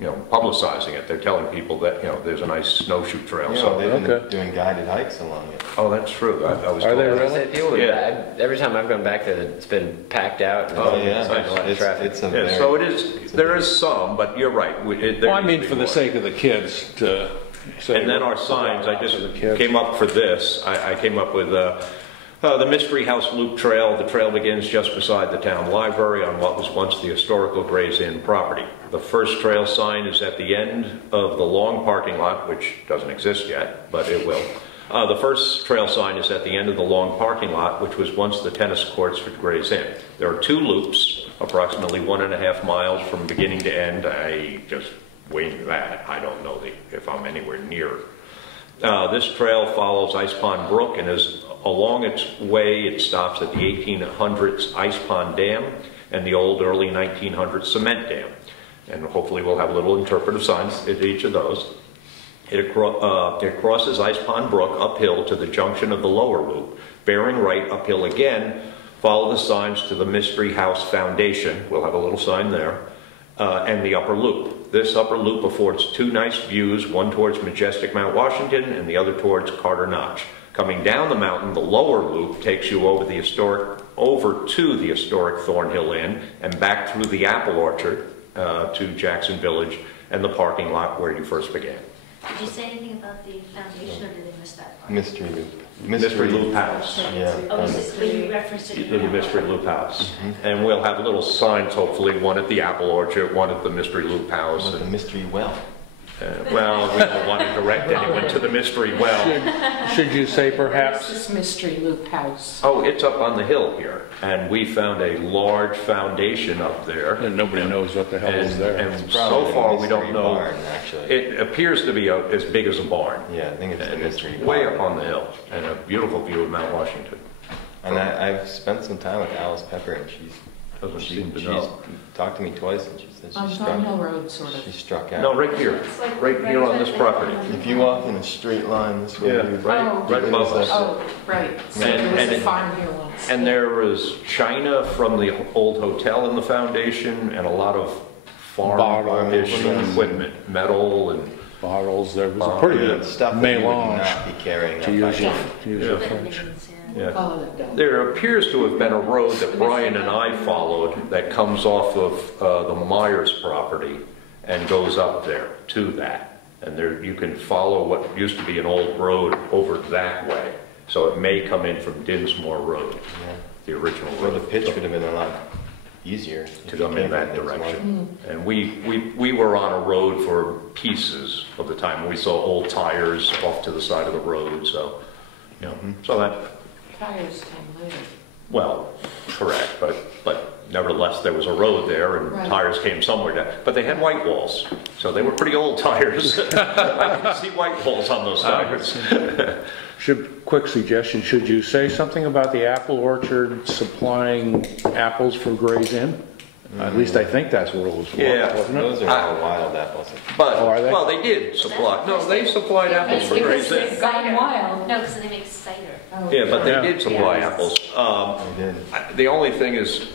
publicizing it. They're telling people that, there's a nice snowshoe trail. So they've been doing guided hikes along it. Oh, that's true. I was Are told they that. really? People, Yeah. every time I've gone back there, it's been packed out. And Oh, yeah. there's a lot of traffic. It's a Yeah, very, so it is. There is some, but you're right. Well, I mean, for the sake of the kids to say. And then our signs. I just for the kids. came up for this. I came up with the Mystery House Loop Trail. The trail begins just beside the town library on what was once the historical Gray's Inn property. The first trail sign is at the end of the long parking lot, which doesn't exist yet, but it will. The first trail sign is at the end of the long parking lot, which was once the tennis courts for Gray's Inn. There are 2 loops, approximately 1.5 miles from beginning to end. I just wing that. I don't know if I'm anywhere near. This trail follows Ice Pond Brook, and is along its way, it stops at the 1800s Ice Pond Dam and the old early 1900s Cement Dam. And hopefully we'll have little interpretive signs at each of those. It crosses Ice Pond Brook uphill to the junction of the lower loop. Bearing right uphill again, follow the signs to the Mystery House Foundation. We'll have a little sign there. And the upper loop. This upper loop affords 2 nice views, one towards majestic Mount Washington and the other towards Carter Notch. Coming down the mountain, the lower loop takes you over to the historic Thornhill Inn and back through the apple orchard to Jackson Village and the parking lot where you first began. Did you say anything about the foundation, or did they miss that part? mystery loop. Mystery Loop House. Yeah. Oh, is it, but you referenced it in The your Mystery Loop House. And we'll have little signs, hopefully, one at the Apple Orchard, one at the Mystery Loop House. The mystery well. Well, we don't want to direct anyone to the Mystery Well. Should you say perhaps? This Mystery Loop House. Oh, it's up on the hill here, and we found a large foundation up there. And nobody knows what the hell is there. And so far, we don't know. Barn, actually. It appears to be as big as a barn. Yeah, I think it's the And it's mystery way barn. up on the hill, and a beautiful view of Mount Washington. And I've spent some time with Alice Pepper, and Doesn't she's seem to know. talked to me twice, and she said On she Thornhill Road, sort she of. struck out. No, right here, right here on this property. If you walk in a straight line this way, Yeah, you right above us. Oh, right. So there was a farm here once. And there was china from the old hotel in the foundation, and a lot of farm-ish Bottles. equipment, metal and Bottles, there was a pretty good stuff that you would melange, not be carrying. to use your French. Yeah. Oh, that don't. There appears to have been a road that Brian and I followed that comes off of the Myers property and goes up there to that. And there, you can follow what used to be an old road over that way. So it may come in from Dinsmore Road, the original road. Well, the pitch would have been a lot easier to come in that direction. And we were on a road for pieces of the time. We saw old tires off to the side of the road, so, you know, so that... Tires came later. Well, correct, but nevertheless, there was a road there, and tires came somewhere down. But they had white walls, so they were pretty old tires. I can see white walls on those tires. Quick suggestion, should you say something about the apple orchard supplying apples for Gray's Inn? At least I think that's what it was for, wasn't it? Those are all wild apples. But, are they? well, they did supply, no, they supplied apples for Gray's Inn. It's gone wild. No, because they make cider. Yeah, but they did supply apples. The only thing is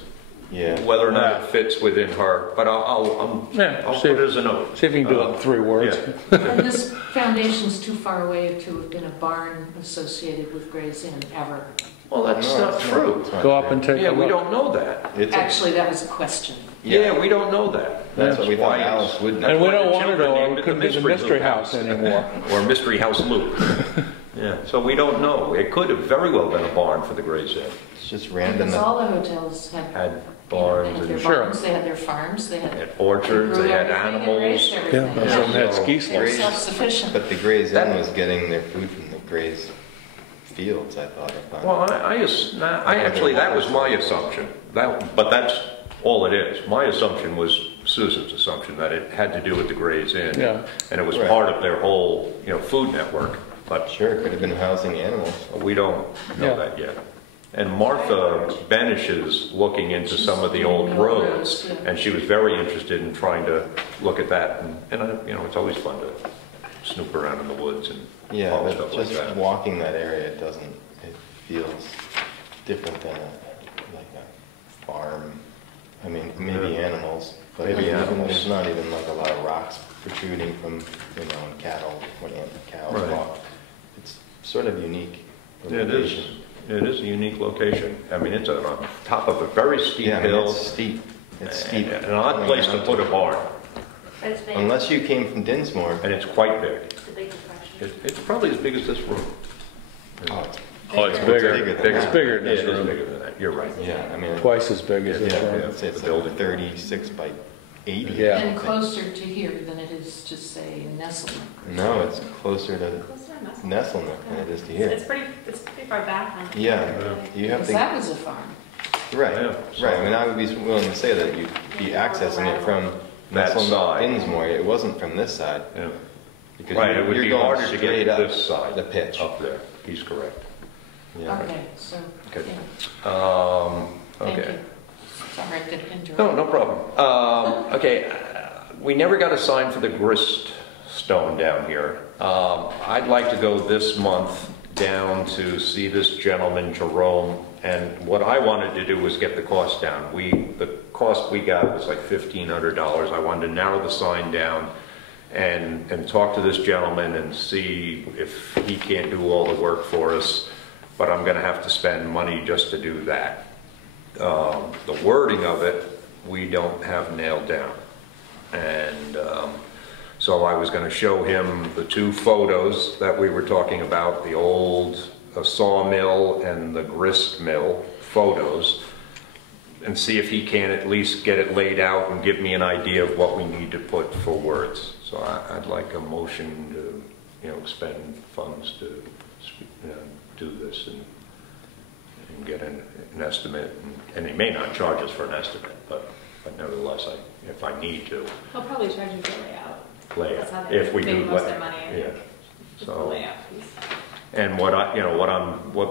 whether or not it fits within her, but I'll put it as a note. See if you can do it in 3 words. And this foundation's too far away to have been a barn associated with Gray's Inn ever. Well, that's not true. Go up and take a look. We don't know that. Actually, that was a question. Yeah, we don't know that. That's what we thought Alice would know. And we don't want to know, or it couldn't be the Mystery House anymore. Or Mystery House Loop. Yeah, so we don't know. It could have very well been a barn for the Gray's Inn. It's just random. Because all the hotels had barns they had their barns, they had their farms, they had orchards, they had animals. Some had ski They're slopes. self-sufficient. But the Gray's Inn was getting their food from the Gray's fields, I thought. Well, I actually, that was my assumption. But that's all it is. My assumption was Susan's assumption, that it had to do with the Gray's Inn. And it was part of their whole, food network. But sure, it could have been housing animals. We don't know that yet. And Martha Benish is looking into some of the old roads, and she was very interested in trying to look at that. And it's always fun to snoop around in the woods and all but stuff just like that. walking that area, it feels different than a farm. I mean, maybe animals, but there's not even like a lot of rocks protruding from, cattle, when cows walk. It's sort of unique. It is. It is a unique location. I mean, it's on top of a very steep hill. It's steep. It's steep. An odd place to put a barn. But it's big. Unless you came from Dinsmore. And it's quite big. It's a big depression. It's probably as big as this room. It's bigger. It's bigger than this room. It is bigger than that. You're right. Yeah, I mean. Twice as big as this room. It's building 36 by 80. Yeah. And closer to here than it is to, say, Nestle. No, it's closer to Nesselnook than it is to here. It's pretty far back. You have to. That was a farm. Right. I mean, I would be willing to say that you'd be accessing it from Nesselnook, Dinsmore. It wasn't from this side. Yeah. Because it would be harder to get up this side. The pitch up there. He's correct. Yeah. Okay, so. Okay. Thank you. Sorry, I didn't interrupt. No problem. Okay, we never got a sign for the grist stone down here. I'd like to go this month down to see this gentleman, Jerome, and what I wanted to do was get the cost down. The cost we got was like $1,500. I wanted to narrow the sign down and talk to this gentleman and see if he can't do all the work for us, but I'm gonna have to spend money just to do that. The wording of it, we don't have nailed down. And so I was going to show him the 2 photos that we were talking about, the old sawmill and the grist mill photos, and see if he can at least get it laid out and give me an idea of what we need to put for words. So I'd like a motion to, expend funds to do this and get an estimate, and he may not charge us for an estimate, but nevertheless, if I need to. He'll probably charge you for layout. Layout, That's how they if we make do most of their money. Yeah. Just So. the layout piece. And what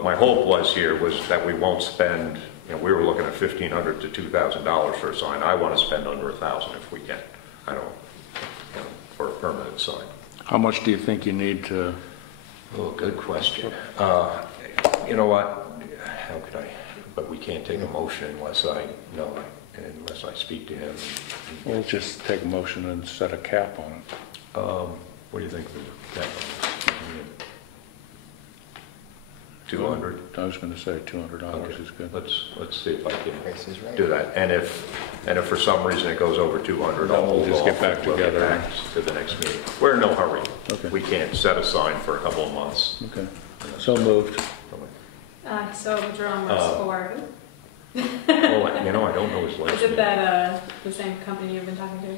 my hope was here was that we won't spend. We were looking at $1,500 to $2,000 for a sign. I want to spend under $1,000 if we can. I don't for a permanent sign. How much do you think you need to? Oh, good question. You know what? How could I? But we can't take a motion unless I speak to him. We'll just take a motion and set a cap on it. What do you think of the cap on this? 200? I was going to say $200 is good. Let's see if I Price is can right. do that. And if for some reason it goes over 200, Then I'll we'll hold just off. get back We'll together. back to the next meeting. We're in no hurry. Okay. We can't set a sign for a couple of months. Okay, so moved. So Jerome works for, Oh, I don't know his last is it name. that, the same company you've been talking to?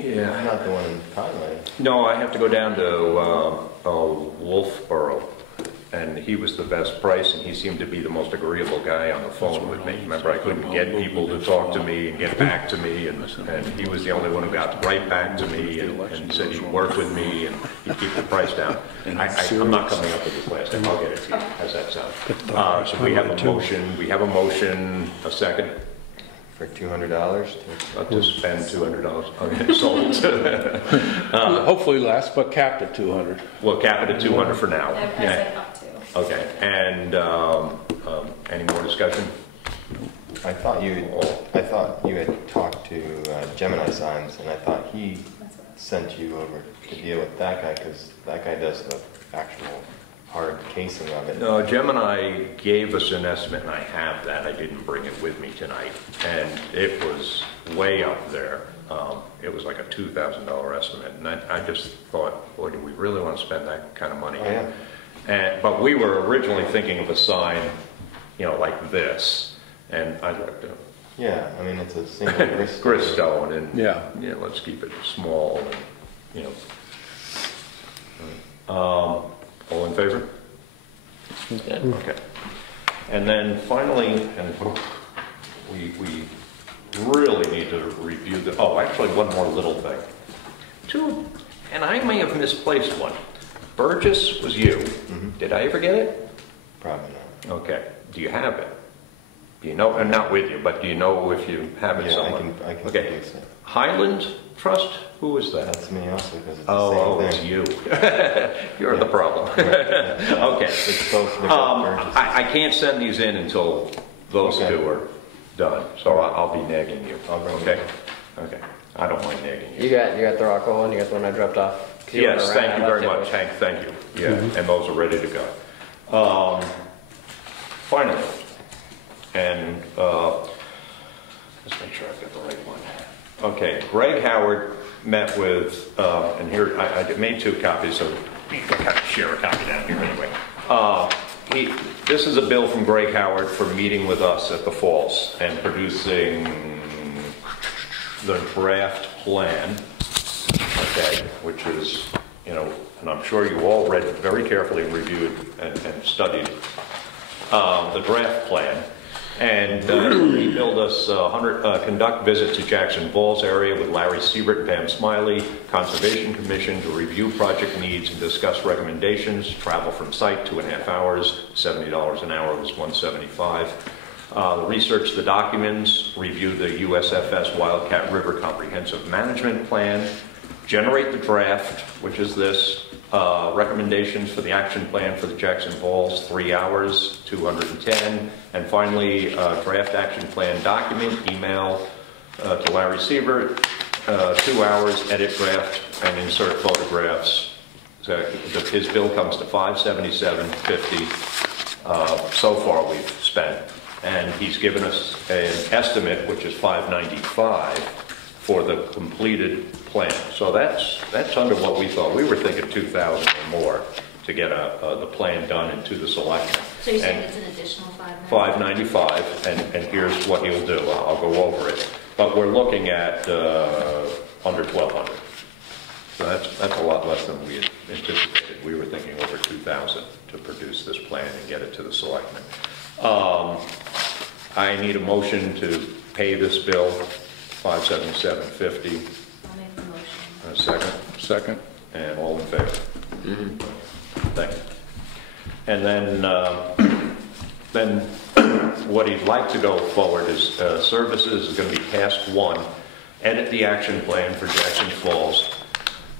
Yeah. Not the one in Conway. No, I have to go down to Wolfboro, and he was the best price, and he seemed to be the most agreeable guy on the phone with me. Remember, I couldn't get people to talk to me and get back to me, and he was the only one who got right back to me and said he'd work with me and he'd keep the price down. I'm not coming up with this last name. I'll get it to you. How's that sound? So we have a motion, a second. For $200? To spend $200. Okay, sold. Hopefully less, but capped at 200. We'll cap it at 200 for now. I said up to. Okay, and any more discussion? I thought you had talked to Gemini Signs, and I thought he sent you over to deal with that guy, because that guy does the actual hard casing of it. No, Gemini gave us an estimate, and I have that. I didn't bring it with me tonight, and it was way up there. It was like a $2,000 estimate, and I just thought, boy, do we really want to spend that kind of money? Oh, yeah. But we were originally thinking of a sign, like this, and I looked at Yeah, I mean, it's a single Gristone, and Yeah. let's keep it small, and, all in favor? Okay. And then finally, and we really need to review actually one more little thing. And I may have misplaced one. Burgess was you. Mm-hmm. Did I ever get it? Probably not. Okay. Do you have it? Do you know, and not with you, but do you know if you have it somewhere? I can Okay. produce it. Highland Trust? Who was that? That's me also, because it's Oh, the it's same thing. you. You're the problem. Okay. It's both the Burgess. I can't send these in until those Okay. two are done, so I'll be nagging you. I'll bring Okay? Okay. I don't mind nagging you. You got the Rockwell one, you got the one I dropped off? Yes, thank you very much, Hank, thank you. Yeah, and those are ready to go. Finally, and let's make sure I've got the right one. Okay, Greg Howard met with, and here, I made 2 copies, so I got to share a copy down here anyway. This is a bill from Greg Howard for meeting with us at the Falls and producing the draft plan, okay, which is, and I'm sure you all read very carefully, reviewed, and studied the draft plan. And he billed us conduct visit to Jackson Falls area with Larry Siebert and Pam Smiley, Conservation Commission to review project needs and discuss recommendations. Travel from site 2.5 hours, $70 an hour was $175. Research the documents, review the USFS Wildcat River Comprehensive Management Plan, generate the draft, which is this, recommendations for the action plan for the Jackson Falls, 3 hours, 210, and finally, draft action plan document, email to Larry Siebert, 2 hours, edit draft, and insert photographs. So his bill comes to $577.50. So far we've spent, and he's given us an estimate, which is $595 for the completed plan. So that's under what we thought. We were thinking 2,000 or more to get the plan done and to the selection. So you're saying it's an additional $595? $595, and here's what he'll do. I'll go over it. But we're looking at under $1,200. So that's a lot less than we had anticipated. We were thinking over 2,000 to produce this plan and get it to the selectmen. I need a motion to pay this bill, $577.50. I'll make the motion. A second? Second. And all in favor? Thank you. And then what he'd like to go forward is services is going to be task 1, edit the action plan for Jackson Falls,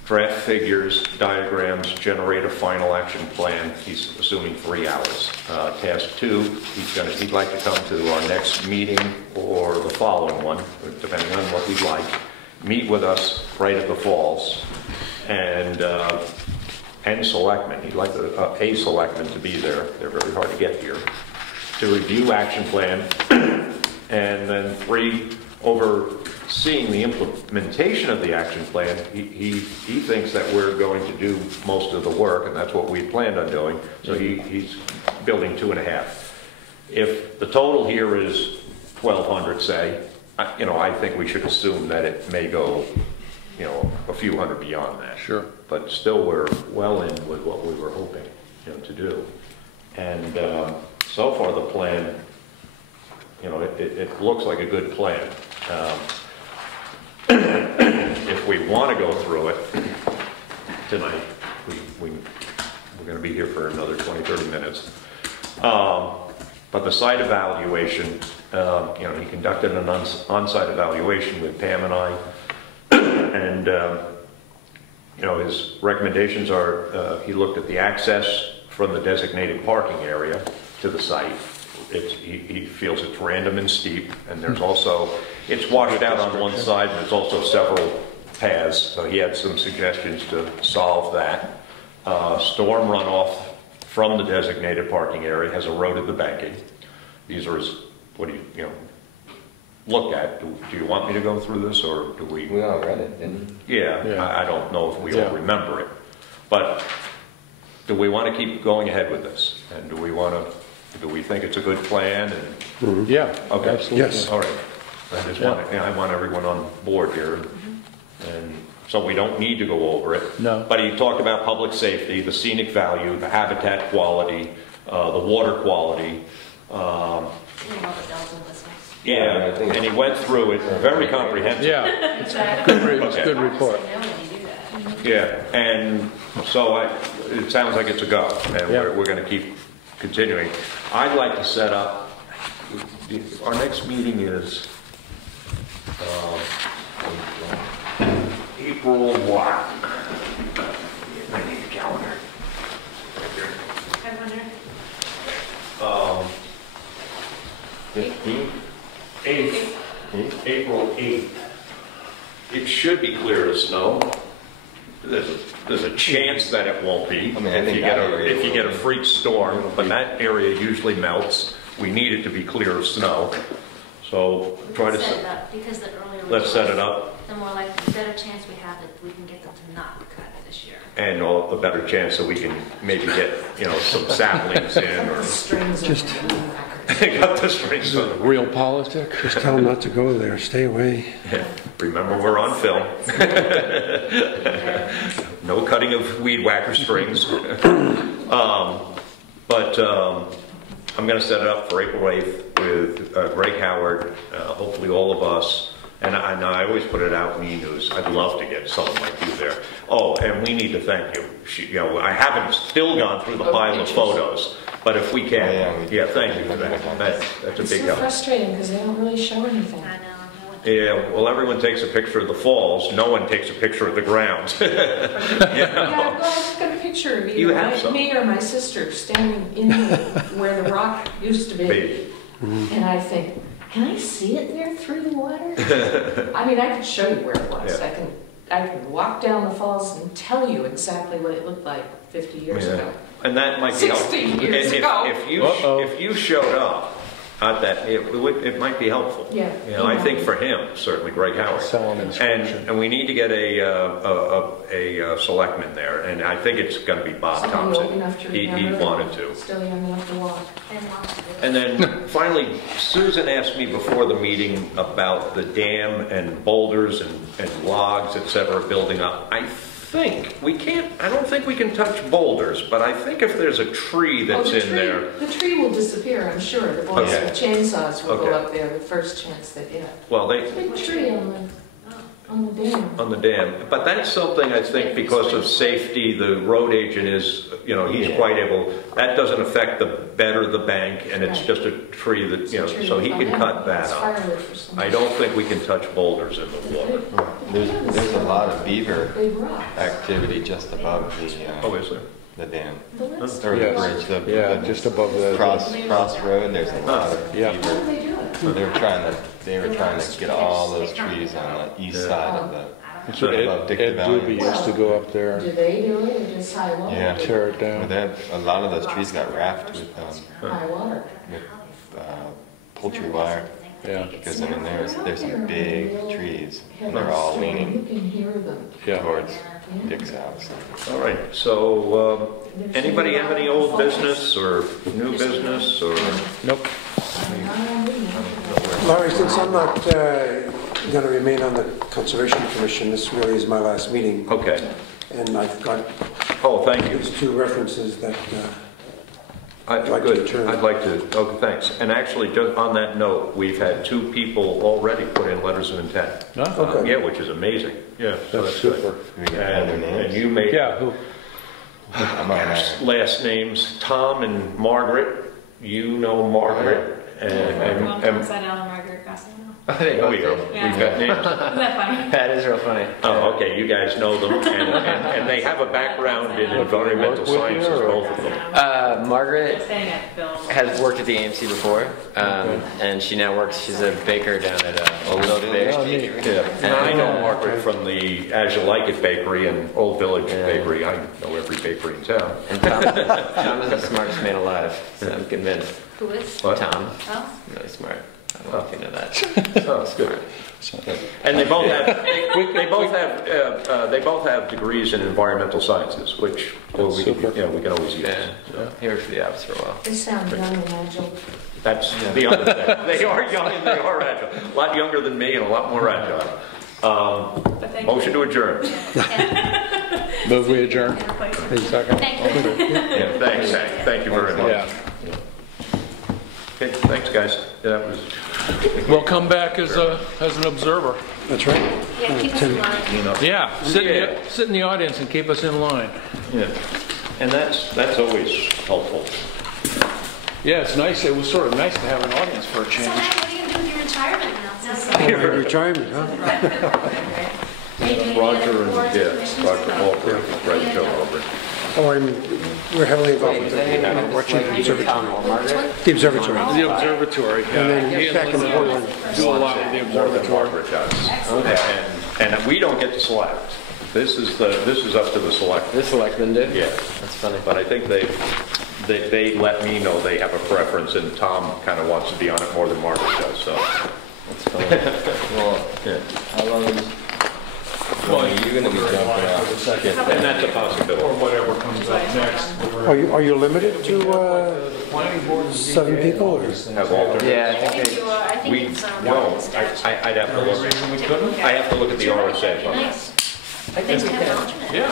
draft figures, diagrams, generate a final action plan. He's assuming 3 hours. Task 2, he'd like to come to our next meeting or the following one, depending on what we'd like. Meet with us right at the Falls and and selectmen, he'd like a selectman to be there, they're very hard to get here, to review action plan, and then 3, overseeing the implementation of the action plan. He thinks that we're going to do most of the work, and that's what we planned on doing, so he's building 2.5. If the total here is 1,200, say, I think we should assume that it may go, a few hundred beyond that. Sure. But still, we're well in with what we were hoping, to do. And so far, the plan, it looks like a good plan. If we want to go through it tonight, we're going to be here for another 20, 30 minutes. But the site evaluation, he conducted an on-site evaluation with Pam and I, and his recommendations are, he looked at the access from the designated parking area to the site. He feels it's random and steep, and there's also, it's washed out on one side, and there's also several paths, so he had some suggestions to solve that. Storm runoff from the designated parking area has eroded the banking. These are his, what do you look at? Do you want me to go through this, or do we? We all read it, didn't we? Yeah. I don't know if we all remember it, but do we want to keep going ahead with this? And do we think it's a good plan? And yeah, okay, absolutely. Yes. All right. I want everyone on board here, and so we don't need to go over it. No. But he talked about public safety, the scenic value, the habitat quality, the water quality. Yeah, and he went through it very comprehensive. Yeah, it's a good report. Yeah, and so it sounds like it's a go, and we're going to keep continuing. I'd like to set up, our next meeting is April what? I need a calendar. 15th? 8th. April 8th. It should be clear of snow. There's a chance that it won't be if you get a freak storm, but that area usually melts. We need it to be clear of snow. So try to set it up, because the earlier let's set it up. The more likely, the better chance we have that we can get them to not cut this year. And the better chance that we can maybe get some saplings in or just got the strings on. Real politic. Just tell them not to go there. Stay away. Remember, we're on film. No cutting of weed whacker strings. But I'm going to set it up for April 8th with Greg Howard, hopefully all of us. And I always put it out in e-news. I'd love to get someone like you there. Oh, and we need to thank you. I haven't still gone through the pile of photos, but if we can, thank you for that. That's a big help. It's so frustrating because they don't really show anything. I know. Yeah, well, everyone takes a picture of the falls. No one takes a picture of the ground. Yeah, I've got a picture of either me or my sister standing in where the rock used to be. And I think, can I see it there through the water? I mean, I can show you where it was. Yeah. I can walk down the falls and tell you exactly what it looked like 50 years ago. And that might be 60 years ago. If you showed up at that, it might be helpful. Yeah. I think for him, certainly Greg Howard. And we need to get a selectman there, and I think it's going to be Bob Thompson. He wanted to. Still young enough to walk. And then finally, Susan asked me before the meeting about the dam and boulders and logs, etc., building up. I don't think we can touch boulders, but I think if there's a tree that's in there. The tree will disappear, I'm sure. The boys with chainsaws will go up there the first chance they get. Well, big tree on the dam. On the dam. But that's something I think because of safety, the road agent is, he's quite able, that doesn't affect the bed or the bank, and it's just a tree that, so he can cut that up. I don't think we can touch boulders in the water. There's a lot of beaver activity just above the dam. Or the bridge, just above the cross road, there's a lot of beaver. How do they do it? They were trying to get all those trees on the east side of the That's what Ed Doobie used to go up there Do and they do it or just high water? Yeah. tear it Well, down. a lot of those trees got wrapped with High water. poultry wire. Yeah, Because I mean, there's some big trees, and they're all You leaning can hear them. yeah. towards Dick's house. All right, so, anybody have any old business or new business or? Nope. Larry, since I'm not going to remain on the Conservation Commission, this really is my last meeting. Okay. And I've got Oh, thank you. these two references that I'd like to adjourn. I'd like to, okay, thanks. And actually, just on that note, we've had 2 people already put in letters of intent. Okay. Yeah, which is amazing. Yeah. so That's good. super. We got other And names? you made Yeah, who? I'm on that. last names, Tom and Margaret. You know Margaret. Well, And upside down and Margaret Gossett. there we go. Yeah. We've got names. Isn't that funny? That is real funny. Oh, okay, you guys know them, and they have a background in environmental sciences, both of them. Margaret Staying at Bill's. has worked at the AMC before, and she now works, she's a baker down at Old Village Bakery. Yeah, and I know Margaret from the As You Like It Bakery and Old Village Bakery. I know every bakery in town. And Tom is the smartest man alive, so I'm convinced. Who is? What? Tom, Oh, really smart. I don't know if you know that. Oh, it's good. And they both have, they both have degrees in environmental sciences, which we can always use. Yeah, So he worked for the office for a while. They sound young and agile. that's the other thing. They are young and they are agile. A lot younger than me and a lot more agile. But thank Motion to adjourn. Move we adjourn? you. Second? Yeah, thanks, Hank. Thank you very much. Yeah. Okay, thanks, guys. That was. We'll come back as an observer. That's right. yeah, keep us in line. Yeah, sit in the audience and keep us in line. Yeah, and that's always helpful. Yeah, it's nice, it was sort of nice to have an audience for a So change. Matt, what are you gonna do with your retirement now? My retirement, huh? Roger and, Roger Walker, Red Joe Albert. Oh, we're heavily involved with the Washington Observatory. The observatory. The observatory, yeah. And then back in Portland. Do a lot with the More than observatory. Margaret does. And we don't get to select. This is up to the select. The selectmen do? Yeah. That's funny. But I think they let me know they have a preference, and Tom kind of wants to be on it more than Margaret does, so. That's funny. Well, Yeah. how long is, well, you're gonna be jumping out. And that's a possibility. Or whatever comes up next. Are you limited to 7 people? Or? Have alternates? Yeah, I think We it's, don't. I'd have to look. I have to look at the RSA. Nice. I think we can. Yeah.